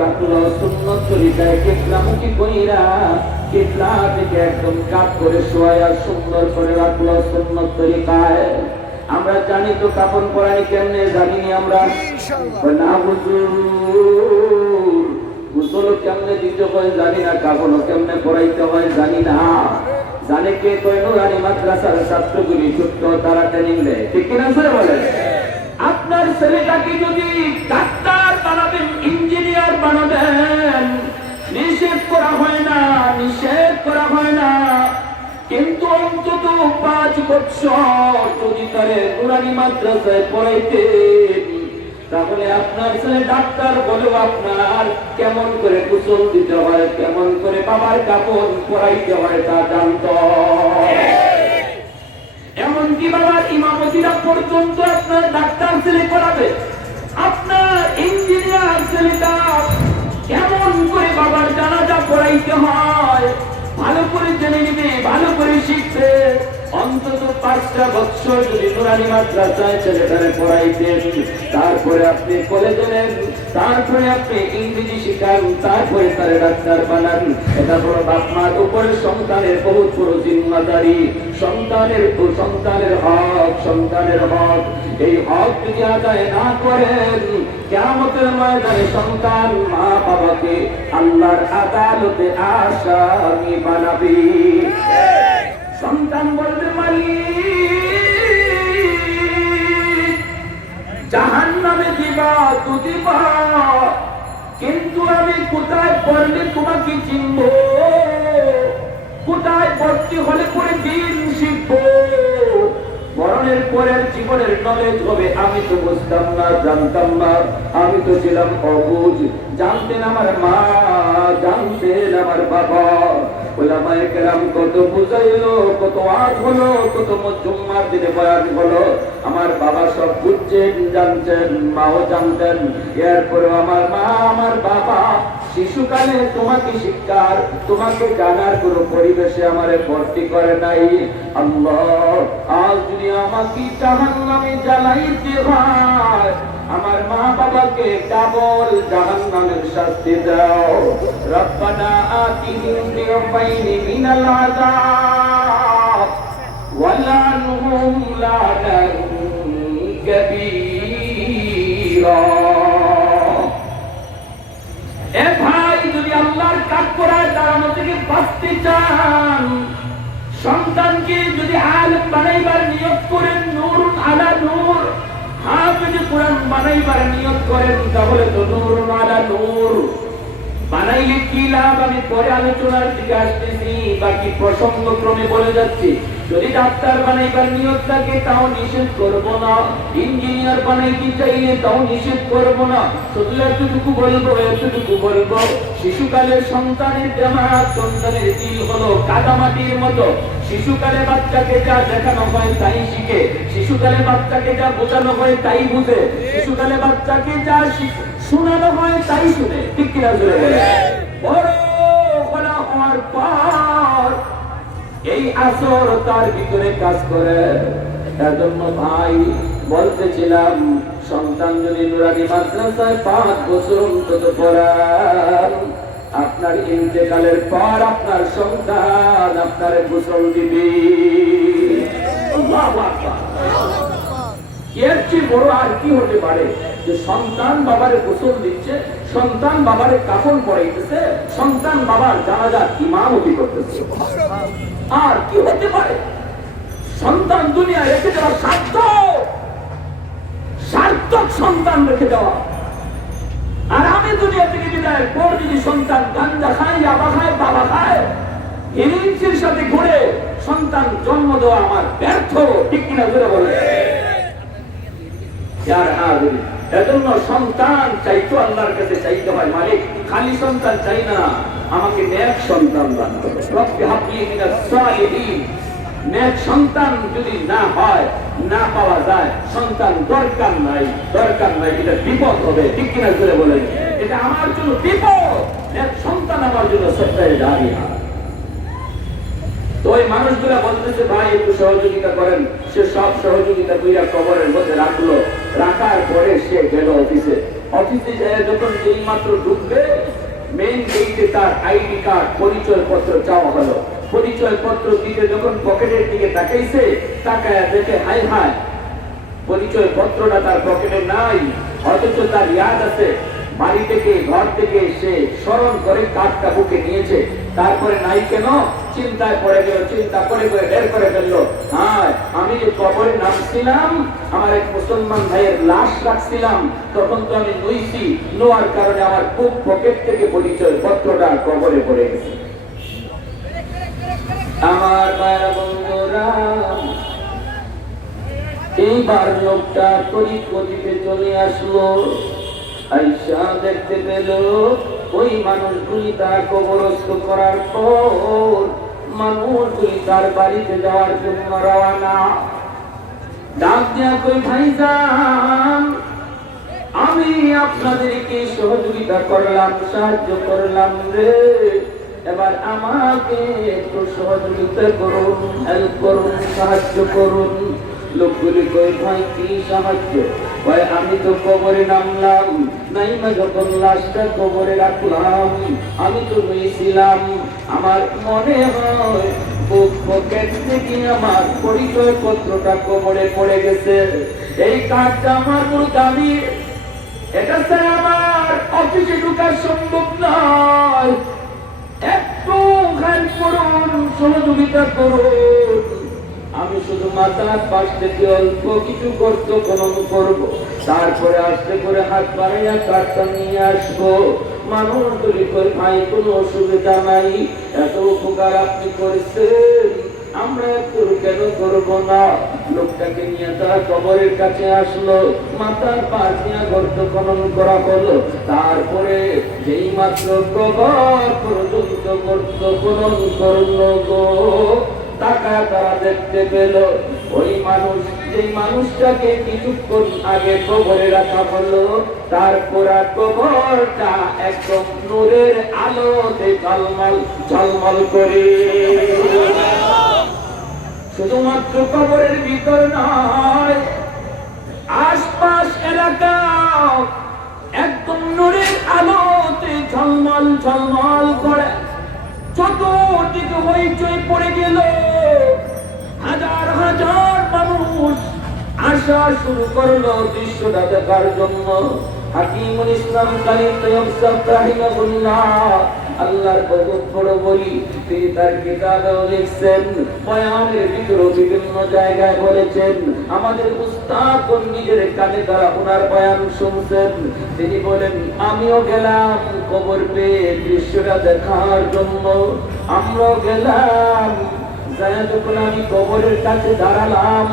রাখলো, সুন্নত তরিকায় কিবলামুখী কইরা কিবলা থেকে একদম কাত করে শোয়া সুন্দর করে রাখলো সুন্নত তরিকায়। আমরা জানি তো কাফন পরাই কেমনে, জানিনি আমরা না হুজুর, গোসল কেমনে দিতে হয় জানি না, কাফনও কেমনে পরাইতে হয় জানি না। জানে কে? কয় নুরানি মাদ্রাসার ছাত্রগুলি ছোট্ট, তারা ট্রেনিং দেয়, ঠিক কিনা স্যার বলেন? আপনার ছেলেটাকে যদি ডাক্তার বানাবেন, ইঞ্জিনিয়ার বানাবেন, নিষেধ করা হয় না, কিন্তু অন্তত 5 বছর যদি তারে নুরানি মাদ্রাসায় পড়াইতেন, তাহলে আপনার ছেলে ডাক্তার বলেও আপনার কেমন করে গোসল দিতে হয়, কেমন করে বাবার কাপড় পরাইতে হয় তা জানত। এমনকি বাবার ইমামতিরা পর্যন্ত আপনার ডাক্তার ছেলে করাবে, আপনার ইঞ্জিনিয়ার ছেলেটা কেমন করে বাবার জানাজা পড়াইতে হয় ভালো করে জেনে নিবে, ভালো করে শিখবে। অন্তত 5টা বছর যদি নুরানি মাদ্রাসায় ছেলেটারে পড়াইতেন, তারপরে আপনি কলেজে নেন, তারপরে আপনি ইংরেজি শিখান, তারপরে তারে ডাক্তার বানান। এটা বড় বাপ মার উপরে সন্তানের বহুত বড় জিম্মাদারি। সন্তানের হক, এই হক যদি আদায় না করেন, কিয়ামতের ময়দানে সন্তান মা বাবাকে আল্লাহর আদালতে আসামি বানাবে। সন্তান বলবে, মালিক জাহান্নামে দিবা তো দিবা, কিন্তু আমি কোথায় পড়লে তোমাকে চিনব, কোথায় ভর্তি হলে পরে দিন শিখবো, মরণের পরের জীবনের নলেজ হবে। আমি তো বুঝতাম না, জানতাম না, আমি তো ছিলাম অবুঝ। জানতেন আমার মা, জানতেন আমার বাবা, ওলামায়ে কেরাম কত বুঝাইলো, কত ওয়াজ হলো, কত জুম্মার দিনে বয়ান হলো। আমার বাবা সব বুঝছেন, জানতেন, মাও জানতেন। এরপরে আমার মা, আমার বাবা শিশুকালে তোমাকে শিক্ষার, তোমাকে জানার কোন পরিবেশে আমারে ভর্তি করে নাই। আল্লাহ, আজ যদি আমাকে জাহান্নামে জ্বালাইতে হয়, আমার মা বাবাকে ডাবল জাহান্নামের শাস্তি দাও। রব্বানা আতিহিম বিয়ফাইনি মিনাল আযাব ওয়ালানহুম লানান কাবীরা। এ ভাই, যদি আল্লাহর কাজ করায় দাঁড়ানো থেকে বাঁচতে চান, সন্তানকে যদি আলেম বানাইবার নিয়ত করেন, নূরুন আলা নূর, হাফেজ কোরআন বানাইবার নিয়ত করেন, তাহলে তো নূরুন আলা নূর। বানাইলে কি লাভ, আমি পরে আলোচনার দিকে আসতেছি, বাকি প্রসঙ্গ ক্রমে বলে যাচ্ছি। যদি ডাক্তার বানাইবার নিয়ত থাকে তাও নিষেধ করব না, ইঞ্জিনিয়ার বানাইতে চাইলে তাও নিষেধ করব না। শুধু এতটুকু বলবো, শিশুকালের সন্তানের জামাত, সন্তানের দিল হলো কাদামাটির মতো। শিশুকালে বাচ্চাকে যা দেখানো হয় তাই শিখে, শিশুকালে বাচ্চাকে যা বোঝানো হয় তাই বুঝে, শিশুকালে বাচ্চাকে যা শোনানো হয় তাই শুনে, ঠিক কিনা জোরে বলে? বড় বলা হওয়ার পর এই আসর তার ভিতরে কাজ করে। এজন্য ভাই বলতেছিলাম, সন্তান যদি নুরানি মাদ্রাসায় 5 বছর অন্তত পড়ান, আপনার ইন্তেকালের পর আপনার সন্তান আপনার গোসল দিবে। আল্লাহু আকবার। এর চেয়ে বড় আর কি হতে পারে যে সন্তান বাবারে গোসল দিচ্ছে, সন্তান বাবারে কাফন পরাইতেছে, সন্তান বাবার জানাজার ইমামতি করতেছে। আর কি হতে পারে? সন্তান দুনিয়া রেখে দেওয়া সার্থক সন্তান রেখে দেওয়া। আর আমি দুনিয়া থেকে বিদায়ের পর যদি সন্তান গাঞ্জা খায়, ইয়াবা খায়, বাবা খায়, হিরিঞ্চির সাথে ঘুরে সন্তান জন্ম দেওয়া আমার ব্যর্থ, ঠিক কিনা জোরে বলে? এজন্য সন্তান চাইতো আল্লাহর কাছে চাইতে হয়, মালিক খালি সন্তান চাই না, আমাকে নেক সন্তান দান করো। রব্বি হাবলি মিনাস সালিহিন। নেক সন্তান যদি না হয়, না পাওয়া যায়, সন্তান দরকার নাই, এটা বিপদ হবে, ঠিক কিনা জোরে বলেন? এটা আমার জন্য বিপদ, নেক সন্তান আমার জন্য সত্যের দাঁড়িয়ে। তো ওই মানুষগুলা বলতেছে ভাই একটু সহযোগিতা করেন। সে সব সহযোগিতা কইরা কবরের মধ্যে রাখলো। রাখার পরে সে গেল অফিসে। অফিসে যায় যখন যেই মাত্র ঢুকবে, মেইন গেটে তার আইডি কার্ড, পরিচয় পত্র চাওয়া হলো। পরিচয় পত্র দিতে যখন পকেটের দিকে তাকাইছে, তাকায় দেখে হাই হাই, পরিচয় পত্রটা তার পকেটে নাই। অথচ তার ইয়াদ আছে, বাড়ি থেকে ঘর থেকে সে স্মরণ করে কার্ডটা বুকে নিয়েছে। তারপরে নাই কেন, চিন্তায় পড়ে গেল। চিন্তা করে করে বের করে ফেললো, হ্যাঁ আমি যে কবরে নামছিলাম, আমার এক মুসলমান ভাইয়ের লাশ রাখছিলাম, তখন তো আমি নুইছি, নোয়ার কারণে আমার বুক পকেট থেকে পরিচয় পত্রটা কবরে পড়ে গেছে। আমার মায়ের বন্ধুরা, এইবার লোকটা তড়িৎ গতিতে চলে আসলো। আইসা দেখতে পেল ওই মানুষগুলি তারা কবরস্থ করার পর মানুষগুলি তার বাড়িতে যাওয়ার জন্য রওনা। ডাক দেয়া কই, ভাইজান আমি আপনাদেরকে সহযোগিতা করলাম, সাহায্য করলাম রে, এবার আমাকে একটু সহযোগিতা করুন, হেল্প করুন, সাহায্য করুন। লোকগুলি কই, ভাই কি সাহায্য? ভাই আমি তো কবরে নামলাম, নাইমা যখন লাশটা কবরে রাখলাম, আমি তো হয়েছিলাম, আমার মনে হয় বুক পকেট থেকে আমার পরিচয় পত্রটা কবরে পড়ে গেছে। এই কার্ডটা আমার কোনো দামি, এটা স্যার আমার অফিসে ঢোকা সম্ভব নয়, একটু হেল্প করুন, সহযোগিতা করুন। আমি শুধু মাথার পাশ থেকে অল্প কিছু করতে করব, তারপরে আস্তে করে হাত বাড়াইয়া কার্ডটা নিয়ে আসবো। মানুষ গুলি করে, ভাই কোনো অসুবিধা নাই, এত উপকার আপনি করেছেন, আমরা একটু কেন করবো না। লোকটাকে নিয়ে তারা কবরের কাছে আসলো, মাথার পাশ নিয়ে গর্ত খনন করা হলো। তারপরে যেই মাত্র কবর পর্যন্ত গর্ত খনন করলো গো, টাকা তারা দেখতে পেল ওই মানুষ, যেই মানুষটাকে কিছুক্ষণ আগে কবরে রাখা হলো, তারপর কবরটা একদম নূরের আলোতে ঝলমল ঝলমল করে। শুধুমাত্র কবরের ভিতর নয়, আশপাশ এলাকা একদম নূরের আলোতে ঝলমল ঝলমল করে। চতুর্দিকে হইচই পড়ে গেল, হাজার হাজার মানুষ আসা শুরু করলো দৃশ্যটা দেখার জন্য। হাকিমুল ইসলাম কালিম তৈয়ব সাহেব রাহিমাহুল্লাহ, আল্লাহর বহুত বড় বলি, তিনি তার কিতাবেও লিখছেন, বয়ানের ভিতরে বিভিন্ন জায়গায় বলেছেন, আমাদের উস্তাদ নিজের কানে তারা ওনার বয়ান শুনছেন। তিনি বলেন, আমিও গেলাম কবর পেয়ে দৃশ্যটা দেখার জন্য, আমরাও গেলাম। যখন আমি কবরের কাছে দাঁড়ালাম,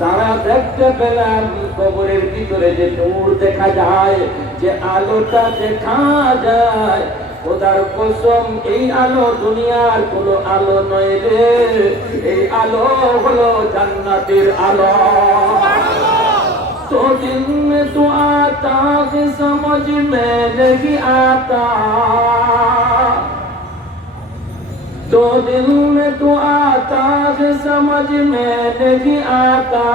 তারা দেখতে পেলাম কবরের ভিতরে যে নূর দেখা যায়, যে আলোটা দেখা যায়, খোদার কসম এই আলো দুনিয়ার কোনো আলো নয় রে, এই আলো হলো জান্নাতের আলো। तो दिल में तो आता है समझ में नहीं आता, तो दिल में तो आता है समझ में नहीं आता,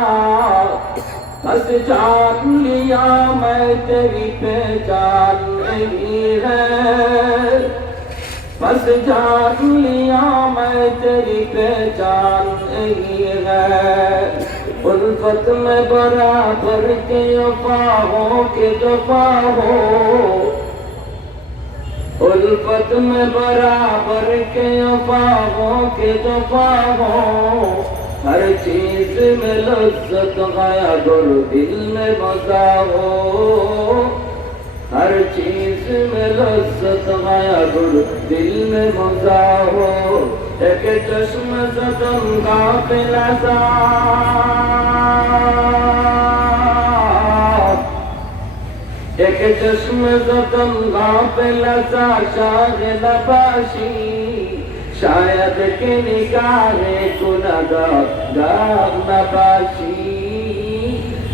बस जान लिया मैं तेरी पहचान नहीं है, बस जान लिया मैं तेरी पहचान नहीं है। उल्फत में बराबर के वफाओं के दफा हो, उल्फत में बराबर के वफाओं के दफा हो, हर चीज में लज्जत गाया और दिल में मजा हो, हर चीज में लज्जत गाया और दिल में मजा हो। एक चश्म सदम का पिलासा, एक चश्म सदम का पिलासा शागिल बाशी, शायद के निगाहे गुनहगार नबाशी,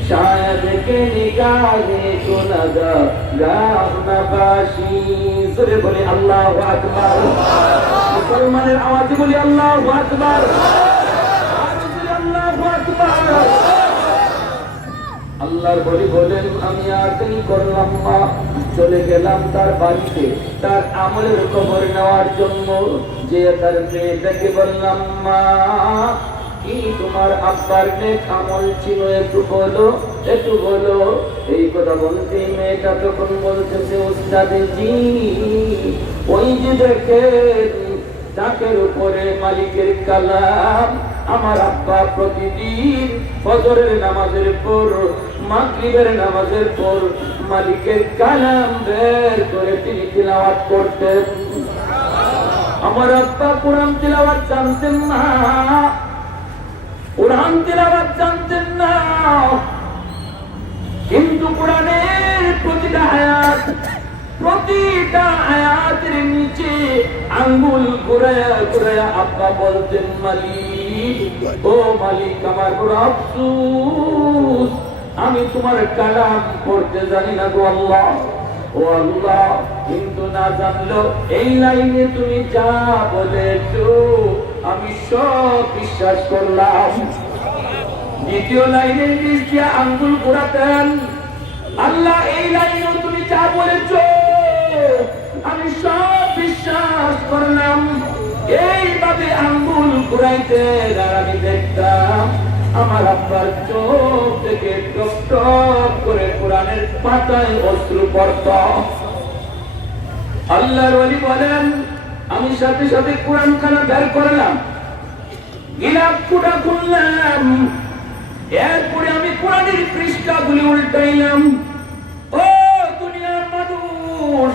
शायद के निगाहे को लगा गाह नबाशी सुरे बोले अल्लाहु আকবার মুসলমানের আওয়াজে বলি আল্লাহু আকবার আল্লাহু আকবার আল্লাহর বলি বলেন আমি আর দেরি করলাম না চলে গেলাম তার বাড়িতে তার আমলের খবর নেওয়ার জন্য যে তার মেয়েটাকে বললাম মা কি তোমার আব্বার নেক আমল ছিল একটু বলো এই কথা বলতে মেয়েটা তখন বলতেছে ওস্তাদ জি ওই যে দেখেন তাকের উপরে মালিকের কালাম আমার আব্বা প্রতিদিন ফজরের নামাজের পর মাগরিবের নামাজের পর মালিকের কালাম বের করে তিনি তিলাওয়াত করতেন আমার আব্বা কোরআন তিলাওয়াত জানতেন না কোরআন তিলাওয়াত জানতেন না কিন্তু কোরআনের প্রতিটা আয়াতের নিচে আঙ্গুল ঘুরায়া আব্বা বলতেন মালিক ও মালিক আমার বড় আফসোস আমি তোমার কালাম পড়তে জানি না গো আল্লাহ ও আল্লাহ কিন্তু না জানলো এই লাইনে তুমি যা বলেছো আমি সব বিশ্বাস করলাম দ্বিতীয় লাইনের নিচ দিয়ে আঙ্গুল ঘোরাতেন আল্লাহ এই লাইনে তুমি যা বলেছো আমি সব বিশ্বাস করলাম এইভাবে আঙ্গুল ঘুরাইতেন আর আমি দেখতাম আমার আব্বার চোখ থেকে টপ টপ করে কোরআনের পাতায় অশ্রু পড়ত আল্লাহর ওলি বলেন আমি সাথে সাথে কোরআন খানা বের করলাম গিলাপ ফুটা খুললাম এরপরে আমি কোরআনের পৃষ্ঠাগুলি উল্টাইলাম ও দুনিয়ার মানুষ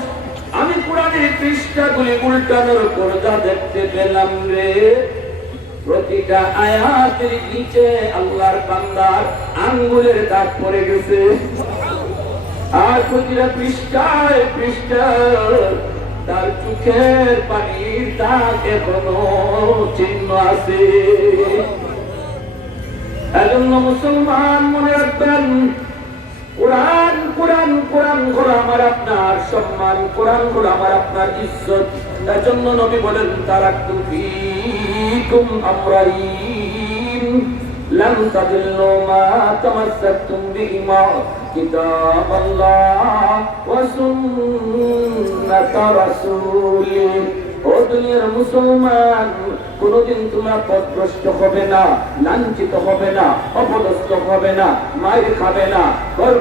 আমি কোরআনের পৃষ্ঠাগুলি উল্টানোর পর যা দেখতে পেলাম রে প্রতিটা আয়াতের নিচে আল্লাহর বান্দার আঙ্গুলের দাগ পড়ে গেছে আর প্রতিটা পৃষ্ঠায় তার চোখের পানির দাগ এখনো চিহ্ন আছে এজন্য মুসলমান মনে রাখবেন কোরআন কোরআন কোরআন হলো আমার আপনার সম্মান কোরআন হলো আমার আপনার ইজ্জত এজন্য নবী বলেন তারাকতু ফীকুম আমরাইন লাম তাদিল্লু মা তামাসসাকতুম বিহিমা কিতাবাল্লাহ ওয়া সুন্নাত রাসূলিহি ও দুনিয়ার মুসলমান কোনদিন তোমরা পথভ্রষ্ট হবে না লাঞ্ছিত হবে না অপদস্থ হবে না মায়ের খাবে না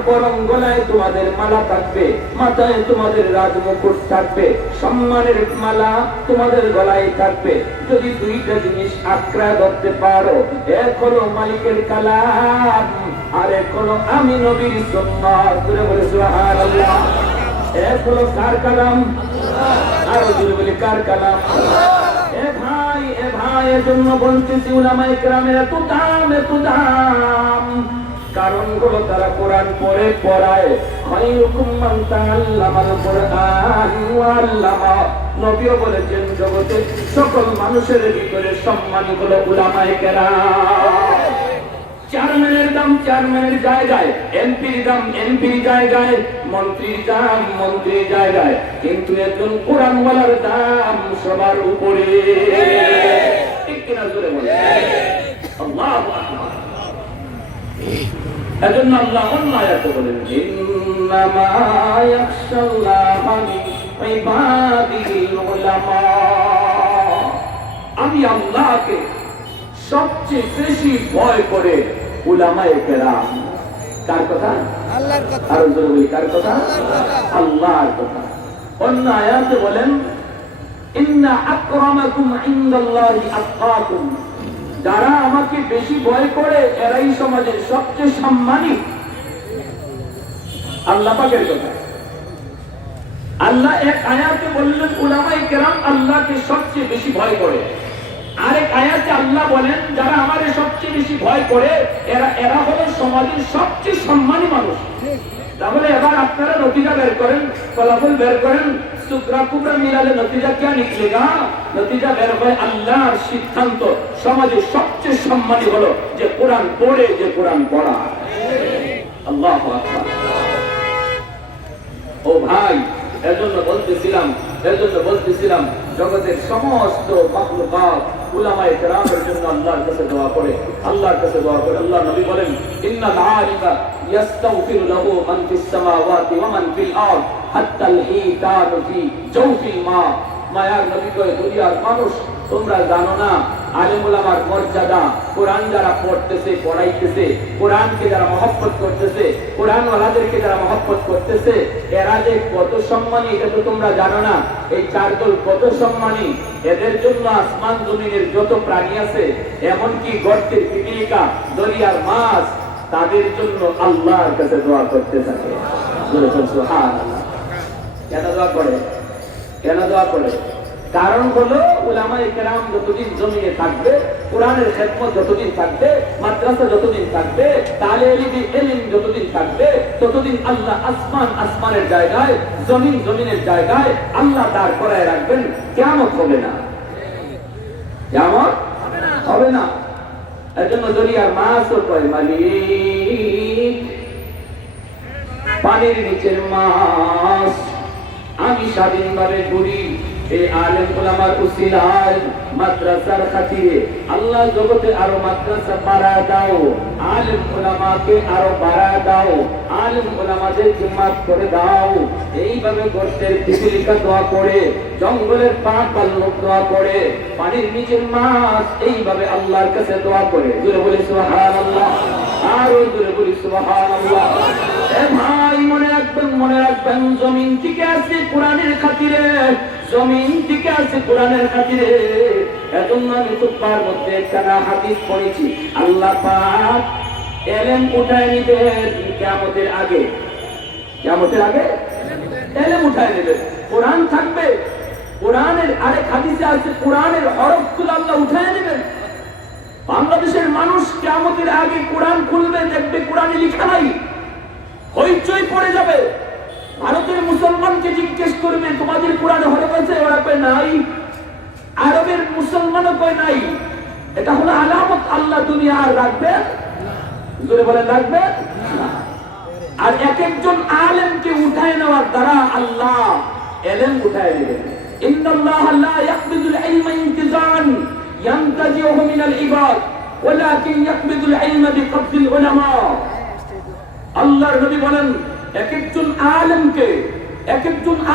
বরং গলায় তোমাদের মালা থাকবে মাথায় তোমাদের রাজমুকুট থাকবে সম্মানের মালা তোমাদের গলায় থাকবে যদি দুইটা জিনিস আঁকড়া ধরতে পারো এক হলো মালিকের কালাম আর এক হলো আমি নবীর সুন্নাত করে বলে সুবহানাল্লাহ এক হলো কার কালাম আর জোরে বলে কার কালাম এ ভাই এজন্য বলতেছি উলামায়ে কেরামের এত দাম কারণ হলো তারা কোরআন পড়ে পড়ায় খায়রুকুম মান তাআল্লামাল কুরআন ওয়া আল্লামা নবীও বলেছেন জগতে সকল মানুষের ভিতরে সম্মানী হলো উলামায়ে কেরাম চেয়ারম্যানের দাম চেয়ারম্যানের জায়গায় এমপির দাম এমপির জায়গায় মন্ত্রীর দাম মন্ত্রীর জায়গায় কিন্তু একজন কোরআনওয়ালার দাম সবার উপরে ঠিক কিনা জোরে বলে আল্লাহু আকবার এজন্য আল্লাহ অন্য আয়াতে বলেন ইন্নামা ইয়াখশাল্লাহা মিন ইবাদিহিল উলামা আমি আল্লাহকে সবচেয়ে বেশি ভয় করে উলামায়ে কেরাম কার কথা আল্লাহর কথা আর জোরে বলি কার কথা আল্লাহর কথা অন্য আয়াতে বলেন ইন্না আকরামাকুম ইনদাল্লাহি আতকাকুম যারা আমাকে বেশি ভয় করে এরাই সমাজের সবচেয়ে সম্মানী আল্লাহ পাকের কথা আল্লাহ এক আয়াতে বললেন উলামায়ে কেরাম আল্লাহকে সবচেয়ে বেশি ভয় করে আরেক আয়াতে আল্লাহ বলেন যারা আমারে সবচেয়ে বেশি ভয় করে এরা হলো সমাজের সবচেয়ে সম্মানী মানুষ তাহলে এবার আপনারা নতিজা বের করেন ফলাফল বের করেন সুকরা কুবরা মিলালে নতিজা কি নিকলেগা নতিজা বের হয় আল্লাহর সিদ্ধান্ত সমাজের সবচেয়ে সম্মানী হলো যে কোরআন পড়ে যে কোরআন পড়া আল্লাহু আকবার। ও ভাই, এজন্য বলতেছিলাম জগতের সমস্ত মাখলুকাত উলামায়ে কেরামের জন্য আল্লাহর কাছে দোয়া করে। আল্লাহ নবী বলেন, ইন্নাল আলিমা ইস্তাগফিরু লাহু মান ফিস সামাওয়াতি ওয়া মান ফিল আরদ হাত্তা আল হিতানু ফি জাওফিল মা। মায়ার নবী কয়, দুনিয়ার মানুষ তোমরা জানো না আলেম উলামার মর্যাদা। কোরআন যারা পড়তেছে, পড়াইতেছে, কোরআনকে যারা মহব্বত করতেছে, কোরআন ওয়ালাদেরকে যারা মহব্বত করতেছে, এরা যে কত সম্মানী এটা তো তোমরা জানো না। এই চার দল কত সম্মানী, এদের জন্য আসমান জমিনের যত প্রাণী আছে, এমনকি গর্তের পিপিলিকা, দরিয়ার মাছ, তাদের জন্য আল্লাহর কাছে দোয়া করতে থাকে। সুবহানাল্লাহ। কেন দোয়া করে? কারণ হলো উলামায়ে কেরাম যতদিন জমিনে থাকবে, কোরআনের খেদমত যতদিন থাকবে, মাদ্রাসা যতদিন থাকবে, তালিম ইলম যতদিন থাকবে, ততদিন আল্লাহ আসমানের জায়গায়, জমিনের জায়গায় আল্লাহ দাঁড় করায় রাখবেন। কিয়ামত হবে না, কিয়ামত হবে না। এজন্য দরিয়ার মাছও কয়, মালিক পানির নিচের মাছ আমি স্বাধীনভাবে ঘুরি। এই আলেম উলামার উসিলায়, মাদ্রাসার খাতিরে আল্লাহ জগতে আরো মাদ্রাসা বাড়ায় দাও, আলেম উলামাকে আরো বাড়ায় দাও, আলেম উলামাদেরকে মাফ করে দাও। এইভাবে গর্তের পিপিলিকা দোয়া করে, জঙ্গলের পাল্লুক দোয়া করে, পানির নিচের মাছ এইভাবে আল্লাহর কাছে দোয়া করে। জোরে বলি সুবহানাল্লাহ, আরো জোরে বলি সুবহানাল্লাহ। এ ভাই, মনে রাখবেন জমিন টিকে আছে কোরআনের খাতিরে, জমিন টিকে আছে কোরআনের খাতিরে। এজন্য আমি খুতবার মধ্যে একটা হাদিস পড়েছি, আল্লাহ পাক ইলম উঠায় নিবেন কিয়ামতের আগে ইলম উঠায় নেবেন। কোরআন থাকবে, কোরআনের আরেক হাদিসে আছে কোরআনের হরফগুলো আল্লাহ উঠায় নেবেন। বাংলাদেশের মানুষ কিয়ামতের আগে কোরআন খুলবে, দেখবে কোরআনে লেখা নাই, হইচই পড়ে যাবে। ভারতের মুসলমানকে জিজ্ঞেস করবে, তোমাদের কোরআনে হরফ আছে? ওরা কয় নাই। আরবের মুসলমানও কয় নাই। এটা হলো আলামত আল্লাহ দুনিয়া আর রাখবে, জোরে বলে রাখবে। আর এক একজন আলেমকে উঠায় নেওয়ার দ্বারা আল্লাহ ইলম উঠায় নেবেন। ইন্নাল্লাহা লা ইয়াকবিদুল ইলমা ইনতিজান ইয়ানতাজিউহু মিনাল ইবাদ ওয়ালাকিন ইয়াকবিদুল ইলমা বিকবদিল উলামা। আল্লাহর নবী বলেন, এক একজন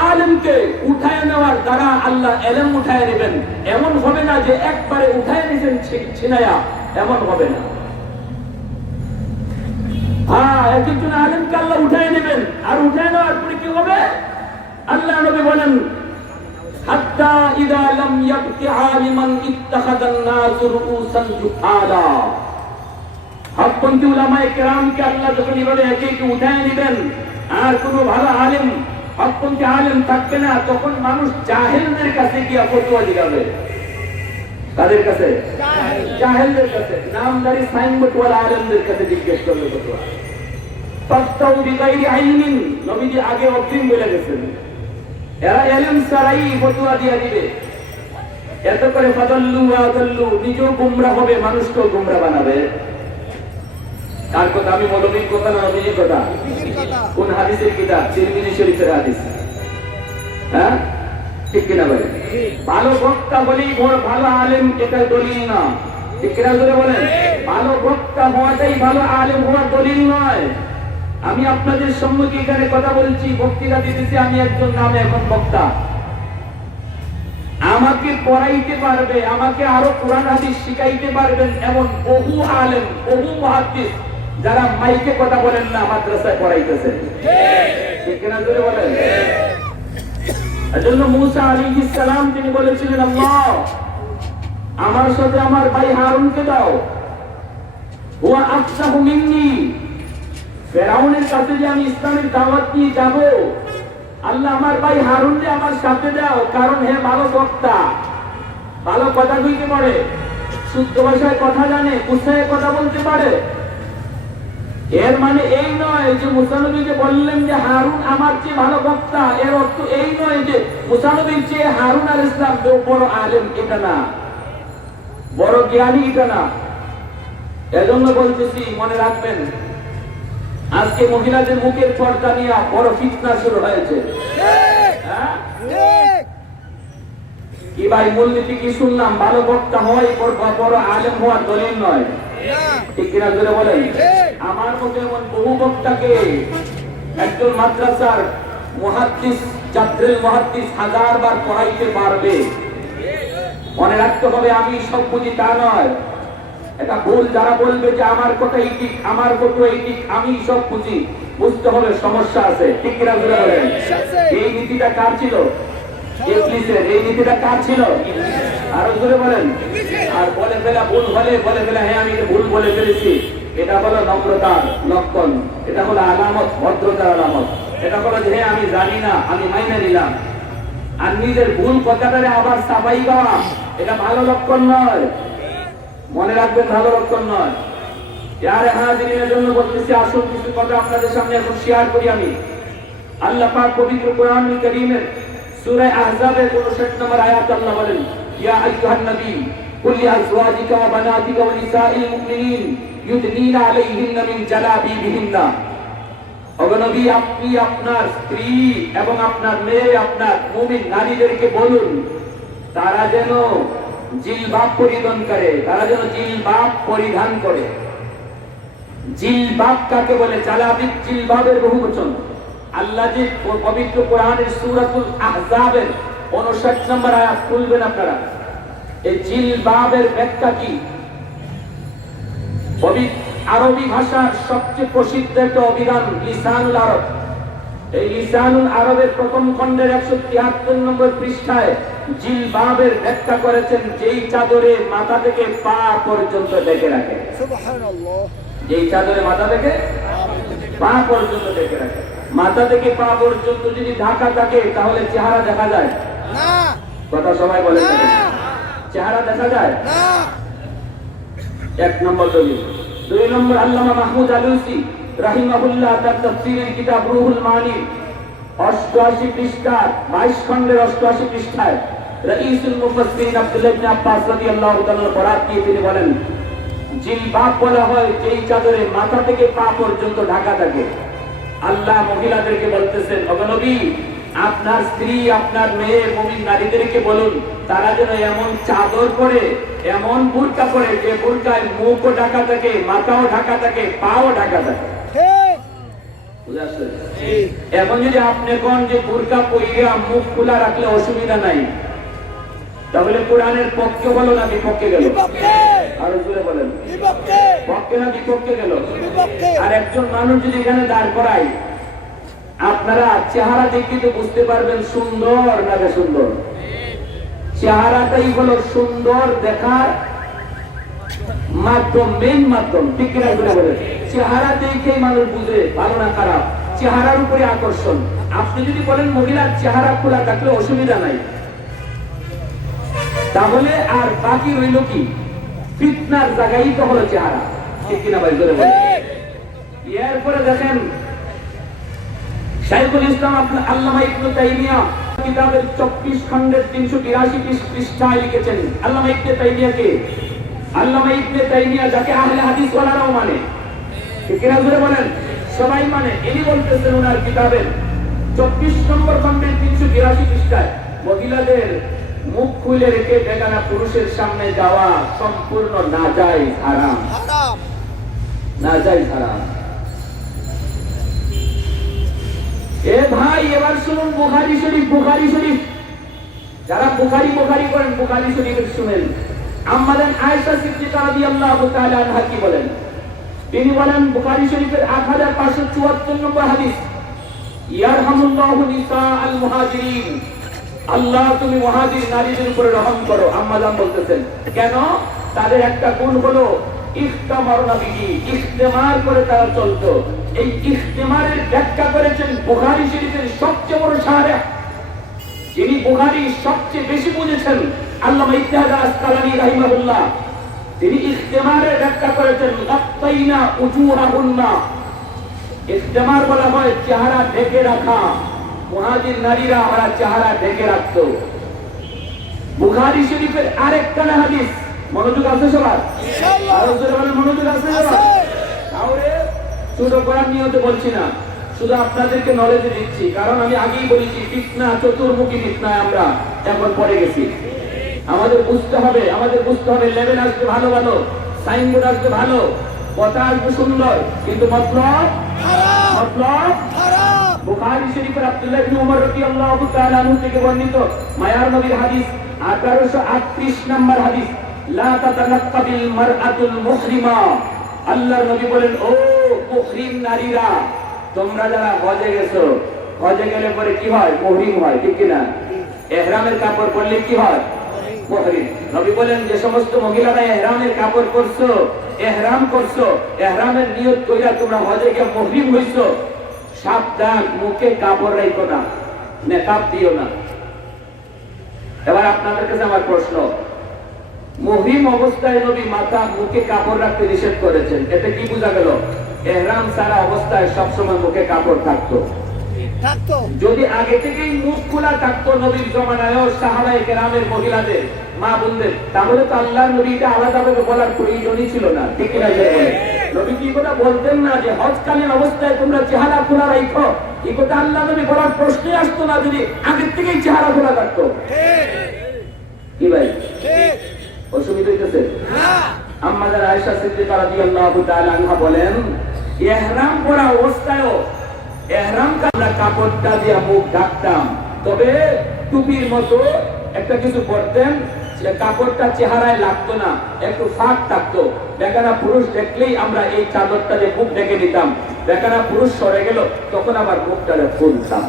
আলেমকে উঠায় নেওয়ার দ্বারা আল্লাহ ইলম উঠায় নেবেন। এমন হবে না যে একবারে উঠায় নিয়েছেন ছিনায়া, এমন হবে না। হ্যাঁ, এক একজন আলেমকে আল্লাহ উঠায় নেবেন, আর উঠায় নেওয়ার পরে কি হবে? আল্লাহ নবী বলেন, হাত্তা ইযা লাম ইয়াবকি আলিমান ইত্তাখাযান নাসু রুউসান জুহালা। হকপন্থী উলামায়ে কেরামকে আল্লাহ যখন এভাবে একে একে উঠায় নেবেন, আর কোনো ভালো আলেম, হকপন্থী আলেম থাকবে না, তখন মানুষ জাহেলদের কাছে গিয়ে ফতোয়া দিবে। কাদের কাছে? জাহেলদের কাছে, নামদারি সাইনবোর্ডওয়ালা আলেমদের কাছে জিজ্ঞেস করবে ফতোয়া। ফাস্তাউ বিগাইরি ইলমিন, নবীজি আগে অগ্রিম বলে গেছেন, এরা ইলম ছাড়াই ফতোয়া দিয়ে দিবে। এত করে ফাদাল্লু আদাল্লু, নিজেও গুমরা হবে, মানুষকেও গুমরা বানাবে। কার কথা? আমি মৌলবীর কথা না নবীজির কথা? কোন হাদিসের কিতাব? তিরমিজি শরীফের হাদিস। হ্যাঁ, ঠিক কিনা বলে? ভালো বক্তা বলেই ভালো আলেম, এটা দলিল না। ঠিক কিনা ধরে বলেন? ভালো বক্তা হওয়াটাই ভালো আলেম হওয়ার দলিল নয়। আমি আপনাদের সম্মুখে এখানে কথা বলছি, বক্তৃতা দিতেছি, আমি একজন নামে এখন বক্তা। আমাকে পড়াইতে পারবে, আমাকে আরো কোরআন হাদিস শিখাইতে পারবেন এমন বহু আলেম, বহু মুহাদ্দিস যারা মাইকে কথা বলেন না, মাদ্রাসায় পড়াইতেছেন। ঠিক কিনা জোরে বলেন? এজন্য মুসা আলাইহিস সালাম তিনি বলেছিলেন, আল্লাহ আমার সাথে আমার ভাই হারুনকে দাও, হুয়া আফসাহু মিন্নি। ফেরাউনের কাছে যে আমি ইসলামের দাওয়াত নিয়ে যাব, আল্লাহ আমার ভাই হারুনকে আমার সাথে দাও, কারণ হে ভালো বক্তা, ভালো কথা কইতে পারে, শুদ্ধ ভাষায় কথা জানে, উৎসাহে কথা বলতে পারে। এর মানে এই নয় যে মুসা নবীকে বললেন যে হারুন আমার চেয়ে ভালো বক্তা, এর অর্থ এই নয় যে মুসা নবীর চেয়ে হারুন আলাইহিস সালাম বড় আলেম, এটা না, বড় জ্ঞানী, এটা না। এজন্য বলতেছি, মনে রাখবেন, আজকে মহিলাদের মুখের পর্দা নিয়ে বড় ফিতনা শুরু হয়েছে। হ্যাঁ? কি ভাই মূলনীতি কি শুনলাম? ভালো বক্তা হয় বড় আলেম হওয়ার দলিল নয়, ঠিক কিনা ধরে বলেন? আমার মতে এমন বহু বক্তাকে একজন মাদ্রাসার মুহাদ্দিস জাদ্রেল মুহাদ্দিস 1000 বার পড়াইতে পারবে। মনে রাখতে হবে আমি সব বুঝি তা নয়, এটা ভুল। যারা বলবে যে আমার কথা এই ঠিক, আমার কথা এই ঠিক, আমি সব বুঝি, বুঝতে হবে সমস্যা আছে, ঠিক কিনা ধরে বলেন? এই নীতিটা কার ছিল? ইবলিসের। এই নীতিটা কার ছিল? আরো জোরে বলেন। আর বলে ফেলা ভুল হলে বলে ফেলা হ্যাঁ আমি ভুল বলে ফেলেছি, এটা হলো নম্রতার লক্ষণ, এটা হলো আলামত, ভদ্রতার আলামত। এটা হলো যে হ্যাঁ আমি জানি না, আমি মাইনে নিলাম। আর নিজের ভুল কথাটারে আবার সাফাই গাওয়া, এটা ভালো লক্ষণ নয়। মনে রাখবেন, ভালো লক্ষণ নয়। যারা হাজিরিনের জন্য বলতেছি, আসুন কিছু কথা আপনাদের সামনে এখন শেয়ার করি আমি। আল্লাহ পাক পবিত্র কোরআনুল কারীমের সূরা আহজাবের 59 নম্বর আয়াত আল্লাহ বলেন, ইয়া আইয়ুহান নবী কুল লিআজওয়াজিকা ওয়া বানাতিকা ওয়া নিসাইল মুমিনিন ইউদনিনা আলাইহিন্না মিন জালাবিবিহিন্না। ওগো নবী, আপনি আপনার স্ত্রী এবং আপনার মেয়ে, আপনার মুমিন নারীদেরকে বলুন তারা যেন জিলবাব পরিধান করে, তারা যেন জিলবাব পরিধান করে। জিলবাব কাকে বলে? জালাবিব জিলবাবের বহুবচন। আল্লাহ যে পবিত্র কোরআনের সূরাতুল আহজাবের 59 নম্বর আয়াত খুলবেন আপনারা, এই জিলবাবের ব্যাখ্যা কি? আরবি ভাষার সবচেয়ে প্রসিদ্ধ একটা অভিধান লিসানুল আরব। এই লিসানুল আরবের প্রথম খণ্ডের 173 নম্বর পৃষ্ঠায় জিলবাবের ব্যাখ্যা করেছেন যেই চাদরে মাথা থেকে পা পর্যন্ত ঢেকে রাখে। সুবহানাল্লাহ। যেই চাদরে মাথা থেকে পা পর্যন্ত ঢেকে রাখে। মাথা থেকে পা পর্যন্ত যদি ঢাকা থাকে তাহলে চেহারা দেখা যায় না। কথা সবাই বলে, চেহারা দেখা যায় না। এক নম্বর দলিল। দুই নম্বর, আল্লামা মাহমুদ আলুসি রাহিমাহুল্লাহ তার তাফসীরের কিতাব রুহুল মানি 88 পৃষ্ঠা 22 খণ্ডের 88 পৃষ্ঠায় রাইসুল মুফাসসিরিন আব্দুল্লাহ ইবনে আব্বাস রাদিয়াল্লাহু তাআলা বরাত দিয়ে তিনি বলেন, জিলবাব বলা হয় যেই চাদরে মাথা থেকে পা পর্যন্ত ঢাকা থাকে। আল্লাহ মহিলাদেরকে বলতেছেন, ওগো নবী, আপনার স্ত্রী, আপনার মেয়ে, মুমিন নারীদেরকে বলুন তারা যেন এমন চাদর পরে, এমন বুরকা পরে যে বুরকায় মুখও ঢাকা থাকে, মাথাও ঢাকা থাকে, পাও ঢাকা থাকে। এখন যদি আপনি কোন যে বুরকা পরিয়া মুখ খোলা রাখলে অসুবিধা নাই, তাহলে কোরআনের পক্ষে বলো না বিপক্ষে গেল? আরো জোরে বলেন, পক্ষে না বিপক্ষে গেল? আর একজন মানুষ যদি এখানে দাঁড় করায়, আপনারা চেহারা দেখে তো বুঝতে পারবেন সুন্দর না বেসুন্দর। চেহারাটাই হলো সুন্দর দেখার মাধ্যম, মেন মাধ্যম, ঠিক কিনা বলে? চেহারা দেখেই মানুষ বুঝে ভালো না খারাপ, চেহারার উপরে আকর্ষণ। আপনি যদি বলেন মহিলার চেহারা খোলা থাকলে অসুবিধা নাই, তাহলে আর বাকি রইল কি? ফিতনার জায়গায় তো হলো চেহারা, ঠিক কিনা ভাই বলে? এরপরে দেখেন শাইখুল ইসলাম আল্লামা ইবনে তাইমিয়া কিতাবের 24 খণ্ডের 382 পৃষ্ঠায় লিখেছেন। আল্লামা ইবনে তাইমিয়াকে, আল্লামা ইবনে তাইমিয়া যাকে আহলে হাদিস ওয়ালারাও মানে, ঠিক কিনা জোরে বলেন? সবাই মানে। ইনি বলতেছেন ওনার কিতাবের 24 নম্বর খণ্ডের 382 পৃষ্ঠায়, মহিলাদের মুখ খুলে রেখে বেগানা পুরুষের সামনে যাওয়া সম্পূর্ণ নাজায়েজ, হারাম, নাজায়েজ, হারাম। এ ভাই, এবার শুনুন বুখারী শরীফ। বুখারী শরীফ যারা বুখারী করেন, বুখারী শরীফের শুনেন। আমাদের আয়েশা সিদ্দিকা রাদিয়াল্লাহু তাআলা আনহা কি বলেন? তিনি বলেন বুখারী শরীফের 8574 নম্বর হাদিস, ইয়ারহামুল্লাহু নিসাআল মুহাজিরিন, আল্লাহ তুমি মুহাজির নারীদের উপরে রহম করো। আম্মা জান বলতেছেন কেন? তাদের একটা গুণ হলো ইখতামারনা বিহি, ইখতিমার করে তারা চলতো। এই ইখতিমারের ব্যাখ্যা করেছেন বুখারী শরীফের সবচেয়ে বড় শারহ, যিনি বুখারী সবচেয়ে বেশি বুঝেছেন, আল্লামা ইবনে হাজার আসকালানী রাহিমাহুল্লাহ। তিনি ইখতিমারের ব্যাখ্যা করেছেন গাত্তাইনা উজুরাহুন্না। ইখতিমার বলা হয় চেহারা ঢেকে রাখা। মুহাজির নারীরা ওরা চেহারা ঢেকে রাখতো। বুখারী শরীফের আরেকটা হাদিস, মনোযোগ আছে সবার? ইনশাআল্লাহ। আর জোরে বলেন মনোযোগ আছে সবার? তাহলে ছোট করার নিয়তে বলছি না, শুধু আপনাদেরকে নলেজ দিচ্ছি, কারণ আমি আগেই বলেছি ফিতনা, চতুর্মুখী ফিতনায় আমরা এখন পড়ে গেছি। আমাদের বুঝতে হবে লেভেল আসবে ভালো ভালো, সাইনবোর্ড আসবে ভালো, কথা আসবে সুন্দর, কিন্তু মতলব বুখারী শরীফের আব্দুল্লাহ ইবনে উমর রাদিয়াল্লাহু তাআলা আনহু থেকে বর্ণিত মায়ার নবীর হাদিস 1838 নম্বর হাদিস, লা তাতানাক্কাবিল মারআতুল মুহরিমা। আল্লাহর নবী বলেন, ও মুহরিম নারীরা, তোমরা যারা হজে গেছো, হজে গেলে পরে কি হয়? মুহরিম হয়, ঠিক কিনা? ইহরামের কাপড় পরলে কি হয়? মুহরিম। নবী বলেন, যে সমস্ত মহিলারা ইহরামের কাপড় পরছো, ইহরাম করছো, ইহরামের নিয়ত কইরা তোমরা হজে গিয়ে মুহরিম হইছো, সাবধান, মুখে কাপড় রাখো না, নেকাব দিও না। এবার আপনাদের কাছে আমার প্রশ্ন, মুহরিম অবস্থায় নবী মাথা মুখে কাপড় রাখতে নিষেধ করেছেন, এতে কি বোঝা গেল? ইহরাম ছাড়া অবস্থায় সবসময় মুখে কাপড় থাকতো। যদি আগে থেকেই মুখ খোলা থাকতো নবীর জমানায় সাহাবায়ে কেরামের মহিলাদের, মা বোনদের, তাহলে তো আল্লাহর নবী এটা আলাদাভাবে বলার প্রয়োজনই ছিল না, ঠিক কিনা? নবী কি কথা বলতেন না যে হজকালীন অবস্থায় তোমরা চেহারা খোলা রাখো? এই কথা আল্লাহ নবী বলার প্রশ্নই আসতো না যদি আগে থেকেই চেহারা খোলা থাকতো। কি ভাই, অসুবিধা হইতেছে? আম্মাজান আয়েশা সিদ্দিকা রাদিয়াল্লাহু তাআলা আনহা বলেন, ইহরাম পরা অবস্থায়ও ইহরাম কাপড় কাপড়টা দিয়ে মুখ ঢাকতাম, তবে টুপির মতো একটা কিছু পরতেন, যে কাপড়টা চেহারায় লাগতো না, একটু ফাঁক থাকতো। বেগানা পুরুষ দেখলেই আমরা এই চাদরটা দিয়ে মুখ ঢেকে নিতাম, বেগানা পুরুষ সরে গেল তখন আবার মুখটা খুলতাম।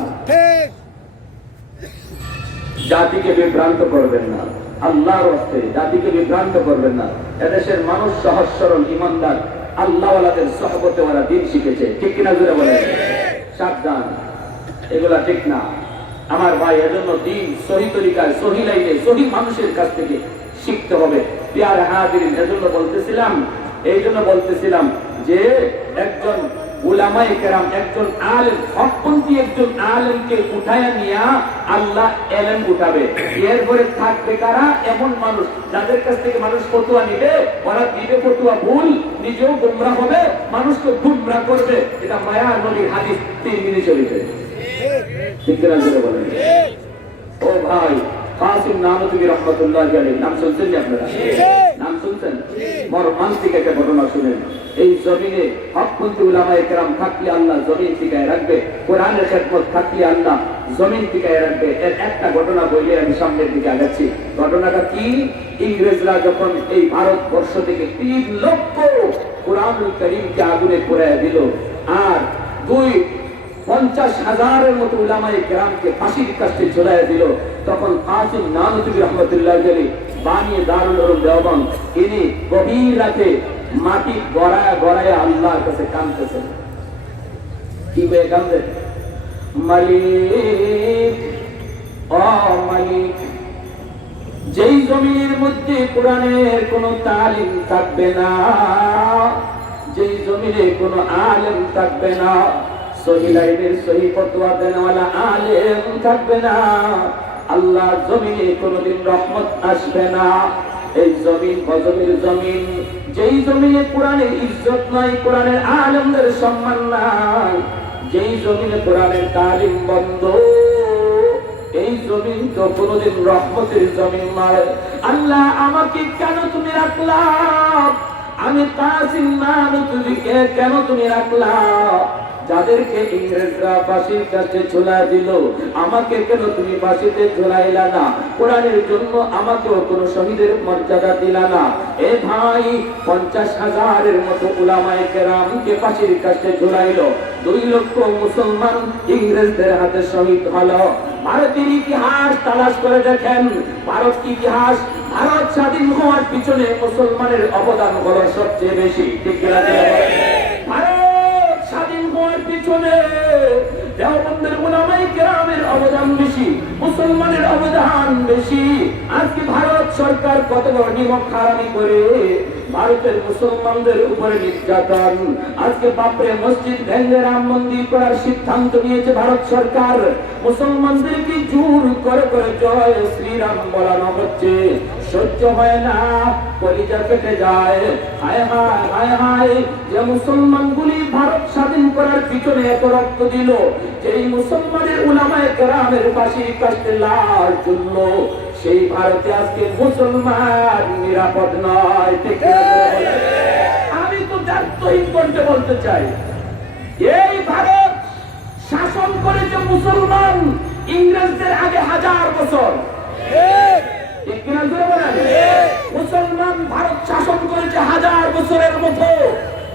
জাতিকে বিভ্রান্ত করবেন না, আল্লাহর রাস্তায় জাতিকে বিভ্রান্ত করবেন না। এদেশের মানুষ সহজ সরল ইমানদার, আল্লাহওয়ালাদের সহবতে ওরা দিন শিখেছে, ঠিক কিনা জোরে বলেন? সাবধান, এগুলা ঠিক না আমার ভাই। এজন্য দিন সহি তরিকায়, সহি লাইনে, সহি মানুষের কাছ থেকে শিখতে হবে। প্রিয় হাজিরিন, এই জন্য বলতেছিলাম যে একজন উলামায়ে কেরাম, একজন আলেম, হকপন্থী একজন আলেমকে উঠায়া নিয়া আল্লাহ এলেম উঠাবে। এরপরে থাকবে কারা? এমন মানুষ যাদের কাছ থেকে মানুষ ফতোয়া নিবে, ওরা দিবে ফতোয়া ভুল, নিজেও গুমরাহ হবে, মানুষকে গুমরাহ করবে। এটা মায়ার নবীর হাদিস তিরমিজি শরীফে, ঠিক করে বলেন। ও ভাই, কাসিম নানতুবি রাহমাতুল্লাহি আলাইহি নাম শুনছেন আপনারা? নাম শুনছেন? মর্মান্তিক একটা ঘটনা শুনেন। এই জমিনে হকপন্থী উলামায়ে কেরাম থাকলে আল্লাহ জমিন টিকায় রাখবে, কোরআনের খেদমত থাকলে আল্লাহ জমিন টিকায় রাখবে। এর একটা ঘটনা বলে আমি সামনের দিকে আগাচ্ছি। ঘটনাটা কি? ইংরেজরা যখন এই ভারতবর্ষ থেকে 3 লক্ষ কোরআনুল কারীমকে আগুনে পোড়ায় দিল, আর 50,000-এর মতো উলামায়ে কেরামকে ফাঁসির কাস্টে ঝুলাইয়া দিল, তখন কাসিম নানতুবি রাহমাতুল্লাহি আলাইহি বানিয়ে দারুল উলুম দেওবন্দ, ইনি গভীর রাতে মাটি গড়ায়া আল্লাহর কাছে কাঁদতেছেন। কি বলে কাঁদতেন? মালিক, ও মালিক, যেই জমিনের মধ্যে কোরআনের কোনো তালিম থাকবে না, যেই জমিনে কোনো আলেম থাকবে না, সহি লাইনের সহি ফতোয়া দেনওয়ালা আলেম থাকবে না, আল্লাহর জমিনে কোনোদিন রহমত আসবে না। এই জমিন গজবের জমিন, যেই জমিনে কোরআনের ইজ্জত নাই, কোরআনের আলেমদের সম্মান নাই, যেই জমিনে কোরআনের তালিম বন্ধ, এই জমিন তো কোনোদিন রহমতের জমিন নয়। আল্লাহ আমাকে কেন তুমি রাখলা? আমি কাসিম নানতুবিকে কেন তুমি রাখলা? যাদেরকে ইংরেজরা ফাঁসির কাছে ঝুলা দিল, আমাকে কেন তুমি ফাঁসিতে ঝুলাইলা না? কোরআনের জন্য আমাকেও কোনো শহীদের মর্যাদা দিলা না? এ ভাই, 50,000-এর মতো উলামায়ে কেরামকে ফাঁসির কাছে ঝুলাইল, 2 লক্ষ মুসলমান ইংরেজদের হাতে শহীদ হলো। ভারতের ইতিহাস তালাশ করে দেখেন, ভারত ইতিহাস, ভারত স্বাধীন হওয়ার পিছনে মুসলমানের অবদান হলো সবচেয়ে বেশি, ঠিক কিনা? পিছনে দেওবন্দের উলামায়ে কেরামের অবদান বেশি, মুসলমানের অবদান বেশি। আজকে ভারত সরকার কত বড় নিমক হারামি করে ভারতের মুসলমানদের উপরে নির্যাতন। আজকে বাপরে মসজিদ ভেঙে রাম মন্দির করার সিদ্ধান্ত নিয়েছে ভারত সরকার। মুসলমানদেরকে জোর করে করে জয় শ্রীরাম বলানো হচ্ছে, সহ্য হয় না, কলিজা কেটে যায়। হায় হায় হায় হায়, যে মুসলমানগুলি ভারত স্বাধীন করার পিছনে এত রক্ত দিল, যেই মুসলমানের উলামায়ে কেরামের ফাঁসি কাটতে লাশ ঝুলল, সেই ভারতে আজকে মুসলমান নিরাপদ নয়। ঠিক আছে? আমি তো দায়িত্বহীন করতে বলতে চাই, এই ভারত শাসন করেছে মুসলমান ইংরেজদের আগে 1000 বছর। মুসলমান ভারত শাসন করেছে 1000 বছরের মতো।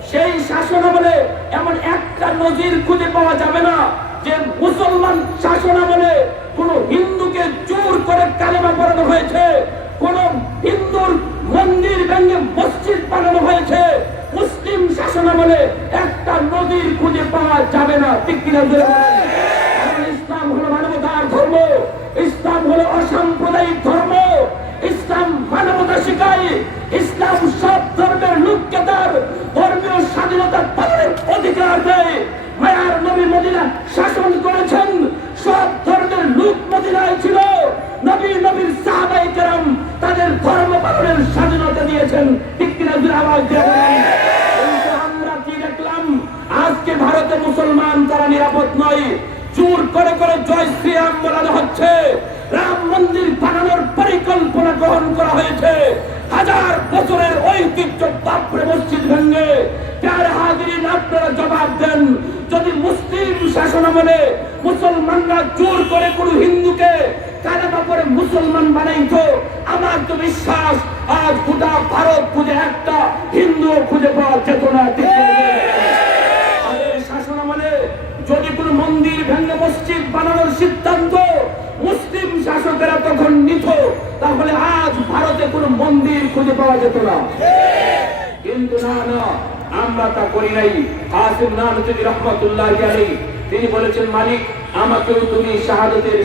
সেই শাসন আমলে এমন একটা নজির খুঁজে পাওয়া যাবে না যে মুসলমান শাসন আমলে কোন হিন্দুকে জোর করে কালেমা পড়ানো হয়েছে, কোন হিন্দুর মন্দির ভেঙে মসজিদ বানানো হয়েছে। মুসলিম শাসন আমলে একটা নজির খুঁজে পাওয়া যাবে না। ঠিক কিনা? ইসলাম হলো মানবতার ধর্ম, ইসলাম হলো অসাম্প্রদায়িক ধর্ম, ইসলাম মানবতা শিখায়, ইসলাম সব ধর্মের লোককে তার ধর্মীয় স্বাধীনতা পালনের অধিকার দেয়। মায়ার নবী মদিনা শাসন করেছেন, সব ধর্মের লোক মদিনায় ছিল, নবীর সাহাবায়ে কেরাম তাদের ধর্ম পালনের স্বাধীনতা দিয়েছেন। ঠিক কিনা? আওয়াজ দিয়ে আমরা কি দেখলাম? আজকে ভারতে মুসলমান তারা নিরাপদ নয়, জোর করে করে জয় শ্রীরাম বলানো হচ্ছে, রাম মন্দির বানানোর পরিকল্পনা গ্রহণ করা হয়েছে। 1000 বছরের ঐতিহ্য বাবরি মসজিদ ভেঙে। প্যার হাজিরিন, আপনারা জবাব দেন, যদি মুসলিম শাসন আমলে মুসলমানরা জোর করে কোন হিন্দুকে কালেমা পড়ে মুসলমান বানাইতো, আমার তো বিশ্বাস আজ গোটা ভারত খুঁজে একটা হিন্দু খুঁজে পাওয়া যেত না। শাসন আমলে যদি কোন মন্দির ভেঙে মসজিদ বানানোর সিদ্ধান্ত মুসলিম শাসকেরা তখন নিত, তাহলে আজ ভারতে কোন মন্দির খুঁজে পাওয়া যেত না। কিন্তু না, আমরা তা করি নাই। কাসিম নানতুবি রহমাতুল্লাহি আলাইহি তিনি বলেছেন, মালিক আমাকেও তুমি শাহাদাতের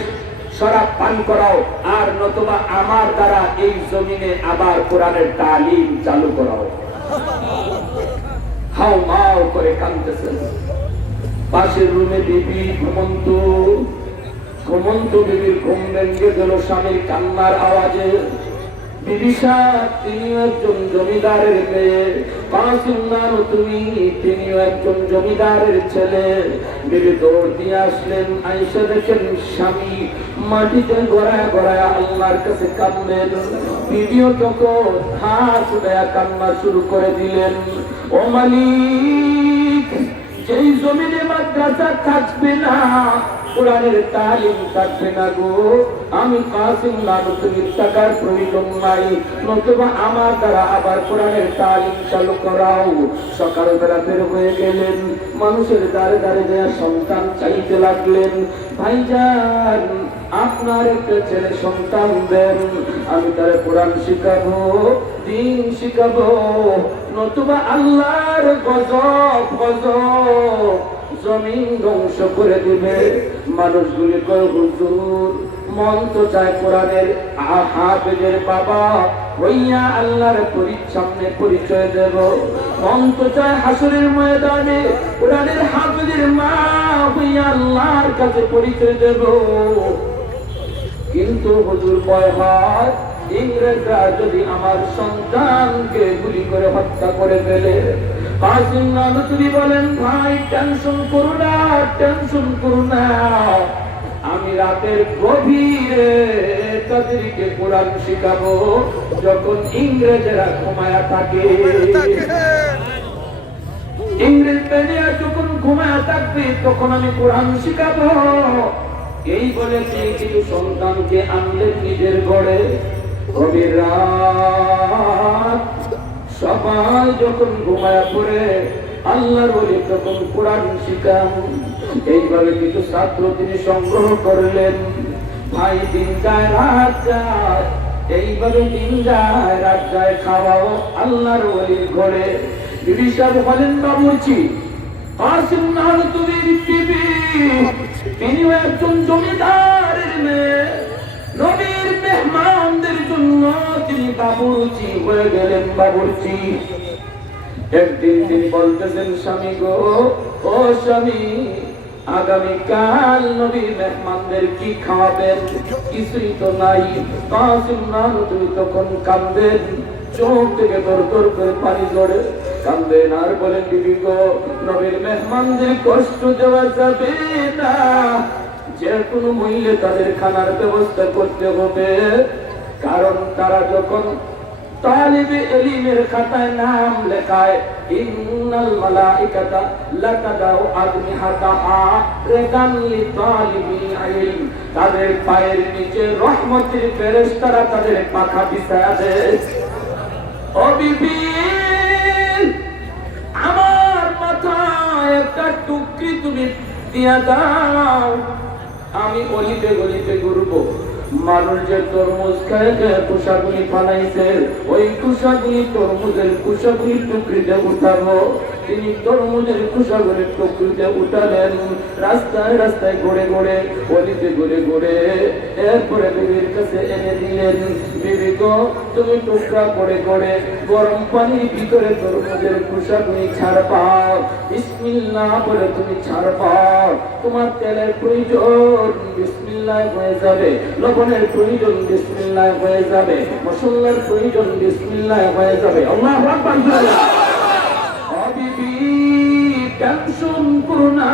শরাব পান করাও, আর নতুবা আমার দ্বারা এই জমিনে আবার কোরআনের তালিম চালু করাও। হাও মাও করে কাঁদতেছেন। পাশের রুমে বিবি ঘুমন্ত বিবির ঘুম ভেঙে গেল স্বামীর কান্নার আওয়াজে। বিদিশা তিনিও একজন জমিদারের মেয়ে, কাসিম নানতুবি তিনিও একজন জমিদারের ছেলে। বিবি দৌড় দিয়ে আসলেন, আয়েশা দেখেন স্বামী মাটিতে গড়ায় গড়ায় আল্লাহর কাছে কাঁদলেন। বিবিও তখন হাত উঠায়া কান্না শুরু করে দিলেন, ও মালিক, যেই জমিনে মাদ্রাসা থাকবে না, কোরআনের তালিম থাকবে না গো, আমি কাসিম নানতুবির টাকার প্রয়োজন নাই, নতুবা আমার দ্বারা আবার কোরআনের তালিম চালু করাও। সকালবেলা বের হয়ে গেলেন, মানুষের দ্বারে দ্বারে দেয়া সন্তান চাইতে লাগলেন, ভাইজান আপনার একটা ছেলে সন্তান দেন, আমি তার কোরআন শিখাবো, দিন শিখাবো, নতুবা আল্লাহর গজব জমিন ধ্বংস করে দিবে। মানুষগুলি কয়, হুজুর মন তো চায় কোরআনের হাফেজের বাবা হইয়া আল্লাহর সামনে পরিচয় দেব, মন তো চায় হাসরের ময়দানে কোরআনের হাফেজের মা হইয়া আল্লাহর কাছে পরিচয় দেব। কিন্তু হুজুর ভয় হয়, ইংরেজরা যদি আমার সন্তানকে গুলি করে হত্যা করে ফেলে। কাসিম নানতুবি বলেন, ভাই টেনশন করো না, আমি রাতের গভীরে তাদেরকে কোরআন শিখাবো, যখন ইংরেজরা ঘুমায়া থাকে। ইংরেজরা যখন ঘুমায়া থাকবে তখন আমি কোরআন শিখাবো। এই বলে তিনি কিছু সন্তানকে আনলেন নিজের ঘরে। গভীর রাত, সবাই যখন ঘুমায়া পড়ে, আল্লাহর ওলি তখন কোরআন শিখান। এইভাবে কিছু ছাত্র তিনি সংগ্রহ করলেন। ভাই দিন যায় রাত যায়, এইভাবে দিন যায় রাত যায়, খাওয়াও আল্লাহর ওলির ঘরে। বিবি সাহেব বলেন, বাবুর্চি কাসিম নানতুবির বিবি, তিনিও একজন জমিদারের মেয়ে, নবীর মেহমানদের জন্য তিনি বাবুর্চি হয়ে গেলেন। বাবুর্চি একদিন তিনি বলতেছেন, স্বামী গো, ও স্বামী, আগামীকাল নবীর মেহমানদের কি খাওয়াবেন? কিছুই তো নাই। কাসিম নানুতুবি তখন কান্দেন, চোখ থেকে দর দর করে পানি ঝরে কান্দেন আর বলেন, বিবি গো, নবীর মেহমানদের কষ্ট দেওয়া যাবে না, যে কোনো মূল্যে তাদের খানার ব্যবস্থা করতে হবে। কারণ তারা যখন তালিবে ইলমের খাতায় নাম লেখায়, ইন্নাল মালাইকাতা লাতাদাউ আজনিহাতাহা রিদান লিতালিবিল ইলম, তাদের পায়ের নিচে রহমতের ফেরেশতারা তাদের পাখা বিছায়া দেয়। ও বিবি, আমার মাথায় একটা টুকরি তুমি দিয়া দাও, আমি গলিতে গলিতে ঘুরবো। মানুষ যে তরমুজ খায় কুশাগুলি ফালাইছে, ওই কুশাগুলি তরমুজের কুশাগুলি টুকরিতে উঠাবো। তিনি তরমুজের কুশাগুলি টুকরিতে উঠালেন, রাস্তায় রাস্তায় ঘুরে ঘুরে, গলিতে ঘুরে ঘুরে, এরপরে বিবির কাছে এনে দিলেন। বিবি গো, তুমি টুকরা করে করে গরম পানির ভিতরে তরমুজের কুশাগুলি ছাড়পাও, বিসমিল্লাহ বলে তুমি ছাড়পাও। তোমার তেলের প্রয়োজন, বিসমিল্লাহ হয়ে যাবে। লবণের প্রয়োজন, বিসমিল্লাহ হয়ে যাবে। মশলার প্রয়োজন, বিসমিল্লাহ হয়ে যাবে। আল্লাহু আকবার। বিবি, টেনশন করো না,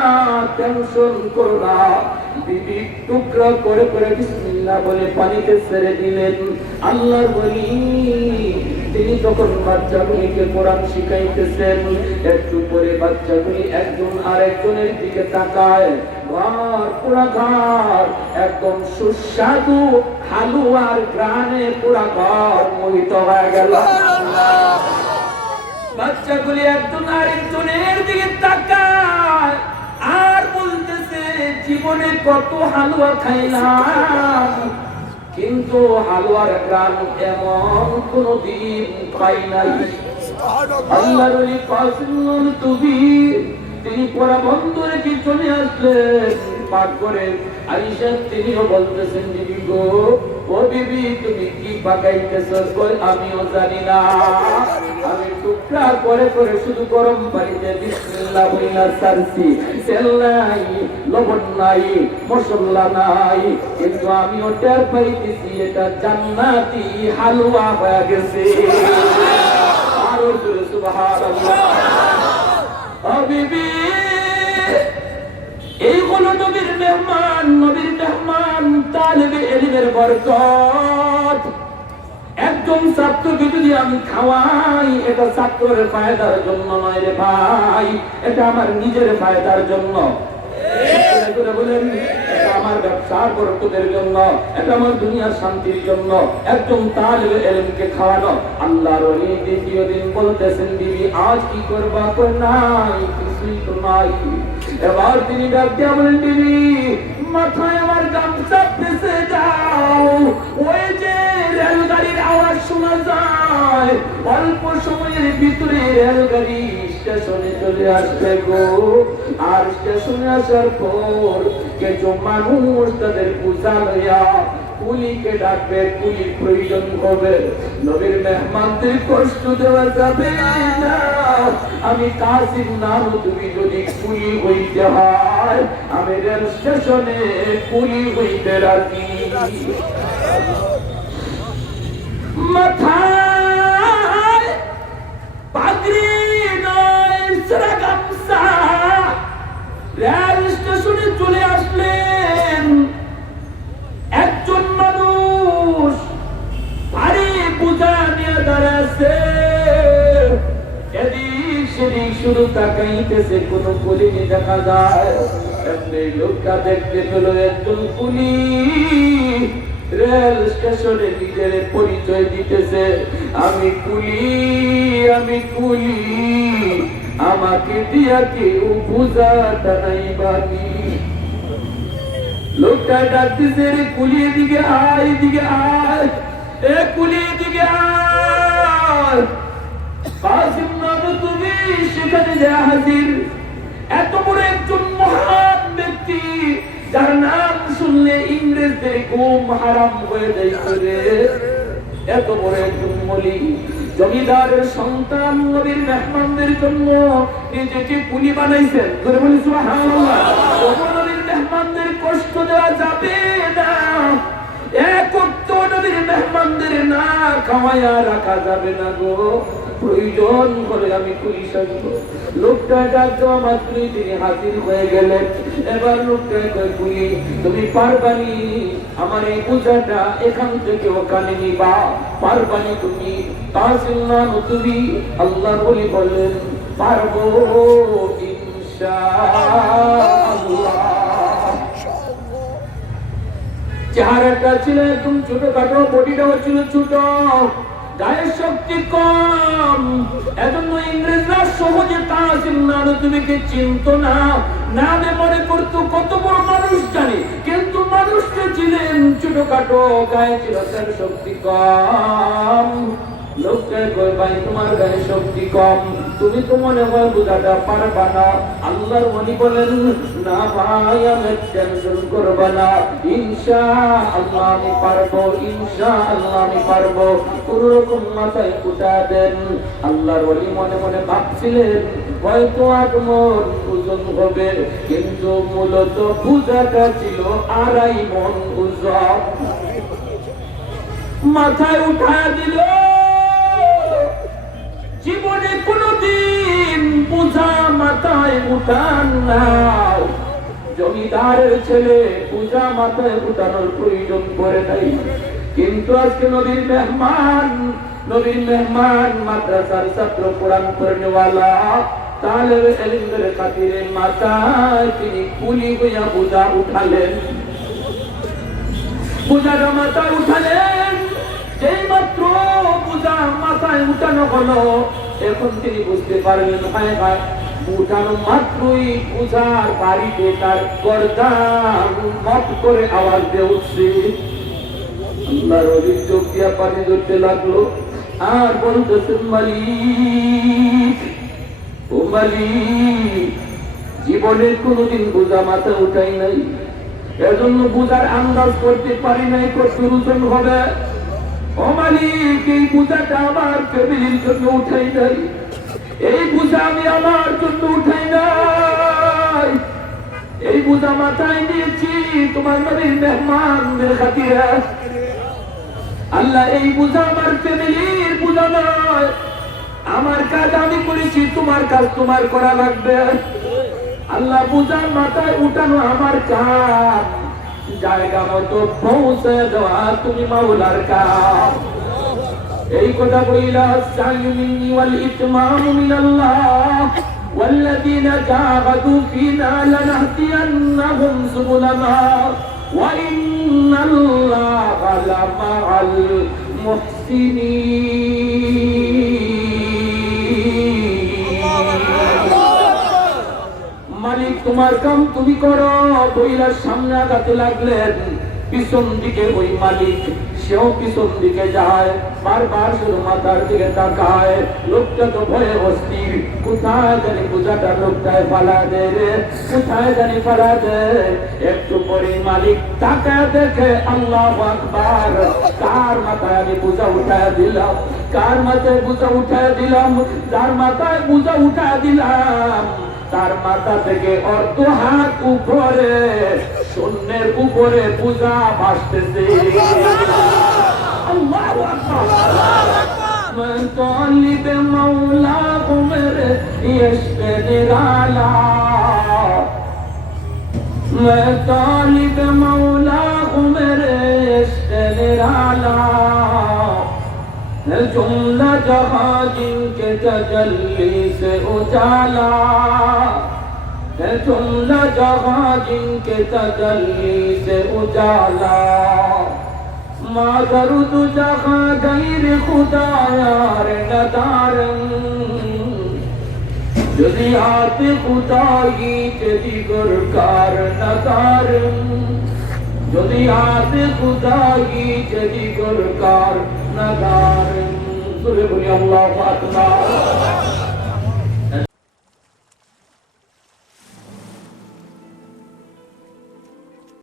টেনশন করো না। বিবি টুকরা করে করে বিসমিল্লাহ বলে পানিতে ছেড়ে দিলেন। আল্লাহর ওলি তিনি তখন বাচ্চাগুলিকে কোরআন শিখাইতেছেন। একটু পরে বাচ্চাগুলি একজন আরেকজনের দিকে তাকায়, ঘর পুরা ঘর একদম সুস্বাদু হালুয়ার গ্রানে পুরা ঘর মোহিত হয়ে গেল। বাচ্চাগুলি একজন আরেকজনের দিকে তাকায় আর বলতেছে, জীবনে কত হালুয়া খাইলাম, কিন্তু হালুয়ার গ্রাম এমন কোনদিন পাই নাই। আল্লাহর ওলি কাসিম নানুতুবি তিনি পড়া বন্ধ রেখে চলে আসলেন পাক করে। আয়েশা তিনিও বলতেছেন, বিবি গো, ও বিবি, তুমি কি পাকাইতেছো? আমিও জানি না, আমি টুকরা করে করে শুধু গরম পানিতে বিসমিল্লাহ বইলা ছাড়ছি। তেল নাই, লবণ নাই, মশলা নাই, কিন্তু আমিও টের পাইতেছি এটা জান্নাতি হালুয়া হয়ে গেছে। আরো জোরে সুবহানাল্লাহ। ও বিবি, এই হলো নবীর মেহমান, নবীর মেহমান তালিবে ইলমের বরকত। একজন ছাত্রকে যদি আমি খাওয়াই, এটা ছাত্রের ফায়দার জন্য নয় রে ভাই, এটা আমার নিজের ফায়দার জন্য। বলেন, এটা আমার ব্যবসার বরকতের জন্য, এটা আমার দুনিয়ার শান্তির জন্য। একজন তালিবে ইলমকে খাওয়ানো। আল্লাহর ওলি দ্বিতীয় দিন বলতেছেন, বিবি আজ কি করবা? কই নাই, কিছুই তো নাই। এবার তিনি ডাক দিয়া বলেন, বিবি মাথায় আমার গামছা ফেসে যাও, ওই যে রেলগাড়ির আওয়াজ শোনা যায়, অল্প সময়ের ভিতরে রেলগাড়ি স্টেশনে চলে আসবে গো। আর স্টেশনে আসার পর কিছু মানুষ তাদের পূজা লইয়া কুলিকে ডাকবে, কুলির প্রয়োজন হবে। নবীর মেহমানদের কষ্ট দেওয়া যাবে না। আমি কাসিম নানুতুবি যদি কুলি হইতে হয়, আমি রেল স্টেশনে কুলি হইতে রাজি। মাথায় পাগড়ি নয়, সারা গামছা, রেল স্টেশনে চলে আসলেন। একজন মানুষ ভারী বোঝা নিয়ে দাঁড়াচ্ছে, এদিক সেদিক শুধু তাকাইতেছে, কোনো কুলি দেখা যায়। এমনি লোকটা দেখতে পেল একজন কুলি রেল স্টেশনে নিজের পরিচয় দিতেছে, আমি কুলি, আমি কুলি, আমাকে দিয়া কেউ বোঝা টানাইবানি। লোকটা ডাকতেছে, রে কুলি দিকে আয়, দিকে আয়, এ কুলি দিকে আয়। কাসিম নানুতুবি সেখানে যা হাজির। এত বড় একজন মহান ব্যক্তি, যার নাম শুনলে ইংরেজদের ঘুম হারাম হয়ে যায়। এত বড় একজন ওলি, জমিদারের সন্তান নবীর মেহমানদের জন্য নিজেকে কুলি বানাইছেন। করে বলি সুবহানাল্লাহ। নবীর মেহমানদের কষ্ট দেওয়া যাবে না, এক ওয়াক্ত নবীর মেহমানদের না খাওয়ায়া রাখা যাবে না গো, প্রয়োজন হলে আমি কুলি সাজবো। লোকটা ডাকতো মাত্রই তিনি হাজির হয়ে গেলেন। এবার লোকটা কয়, কুলি তুমি পারবানি আমার এই বোঝাটা এখান থেকে ওখানে নিবা? পারবানি তুমি? তাসিল্লাহ তুমি? আল্লাহ বলি বলেন পারবো ইনশাআল্লাহ। চেহারাটা ছিল একদম ছোটখাটো, বডিটাও ছিল ছোট, গায়ের শক্তি কম, এজন্য ইংরেজরা সহজে তাসিল্লাহ নতুবিকে চিনত না। নামে মনে করতো কত বড় মানুষ জানে, কিন্তু মানুষটা ছিলেন ছোটখাটো, গায়ে ছিল তার শক্তি কম। লোকটা কয়, ভাই তোমার গায়ে শক্তি কম, তুমি তো মনে হয় বোঝাটা পারবা না। আল্লাহর ওলি বলেন, না ভাই আমি টেনশন করবা না, ইনশাআল্লাহ আমি পারবো, ইনশাআল্লাহ আমি পারবো। কোনো রকম মাথায় কুটা দেন। আল্লাহর ওলি মনে মনে ভাবছিলেন হয়তো 8 মণ ওজন হবে, কিন্তু মূলত বোঝাটা ছিল 2.5 মণ ওজন। মাথায় উঠায় দিল। জীবনে কোনদিন বোঝা মাথায় উঠান না। জমিদারের ছেলে বোঝা মাথায় উঠানোর প্রয়োজন পড়ে নাই, কিন্তু আজকে নবীর মেহমান মাদ্রাসার ছাত্র, কোরআন পড়নেওয়ালা, তালেবে ইলমের খাতিরে মাথায় তিনি কুলি হইয়া বোঝা উঠালেন। বোঝাটা মাথায় উঠালেন, যেই মাত্র বোঝা মাথায় উঠানো হলো, এখন তিনি বুঝতে পারলেন হায় হায়, উঠানো মাত্রই বোঝার বাড়িতে তার গর্দান মত করে আওয়াজ দিয়ে উঠছে। আল্লাহর ওলি চোখ দিয়া পানি ধরতে লাগলো আর বলতেছেন, মালিক ও মালিক, জীবনে কোনোদিন বোঝা মাথা উঠাই নাই, এজন্য বোঝার আন্দাজ করতে পারি নাই কত ওজন হবে। ও মালিক, এই বোঝাটা আমার ফ্যামিলির জন্য উঠাই নাই, এই বোঝা আমি আমার জন্য উঠাই নাই, এই বোঝা মাথায় নিয়েছি তোমার নবীর মেহমানদের খাতিরে। আল্লাহ, এই বোঝা আমার ফ্যামিলির বোঝা নয়, আমার কাজ আমি করেছি, তোমার কাজ তোমার করা লাগবে। আল্লাহ, বোঝা মাথায় উঠানো আমার কাজ, জায়গা মতো পৌঁছে দেওয়া তুমি মাওলার কাজ। এই কথা বইলা সাইমিনি ওয়াল ইতমামু মিনাল্লাহ ওয়াল্লাযীনা জাহাদু ফীনা লানাহদিয়ান্নাহুম সুবুলানা ওয়া ইন্নাল্লাহা লামাআল মুহসিনিন। মালিক, তোমার কাম তুমি করো। বইলার সামনে আগাতে লাগলেন, পিছন দিকে ওই মালিক, সেও পিছন দিকে যায়, বারবার শুধু মাথার দিকে তাকায়। লোকটা তো ভয়ে অস্থির, কোথায় জানি বোঝাটা লোকটায় ফালা দেয় রে, কোথায় জানি ফালা দেয়। একটু পরে মালিক তাকায় দেখে, আল্লাহু আকবার, কার মাথায় আমি বোঝা উঠায় দিলাম, কার মাথায় বোঝা উঠায় দিলাম, যার মাথায় বোঝা উঠায় দিলাম তার মাথা থেকে অর্ধ হাত উপরে, শূন্যের উপরে পূজা ভাসতেছে। আল্লাহু আকবার। मैं तालिब मौला हूँ मेरे इश्क़ निराला, मैं तालिब मौला हूँ मेरे इश्क़ निराला, जुमला जहां जिनके तजल्ली से उजाला, जुमला जहां जिनके तजल्ली से उजाला, मादरुद जहां गैर खुदा यार नदारं, যদি হাতে খুদাই যদি গরকার নদারং, যদি হাতে খুদাই যদি গরকার নদারং। বলি আল্লাহু আকবার।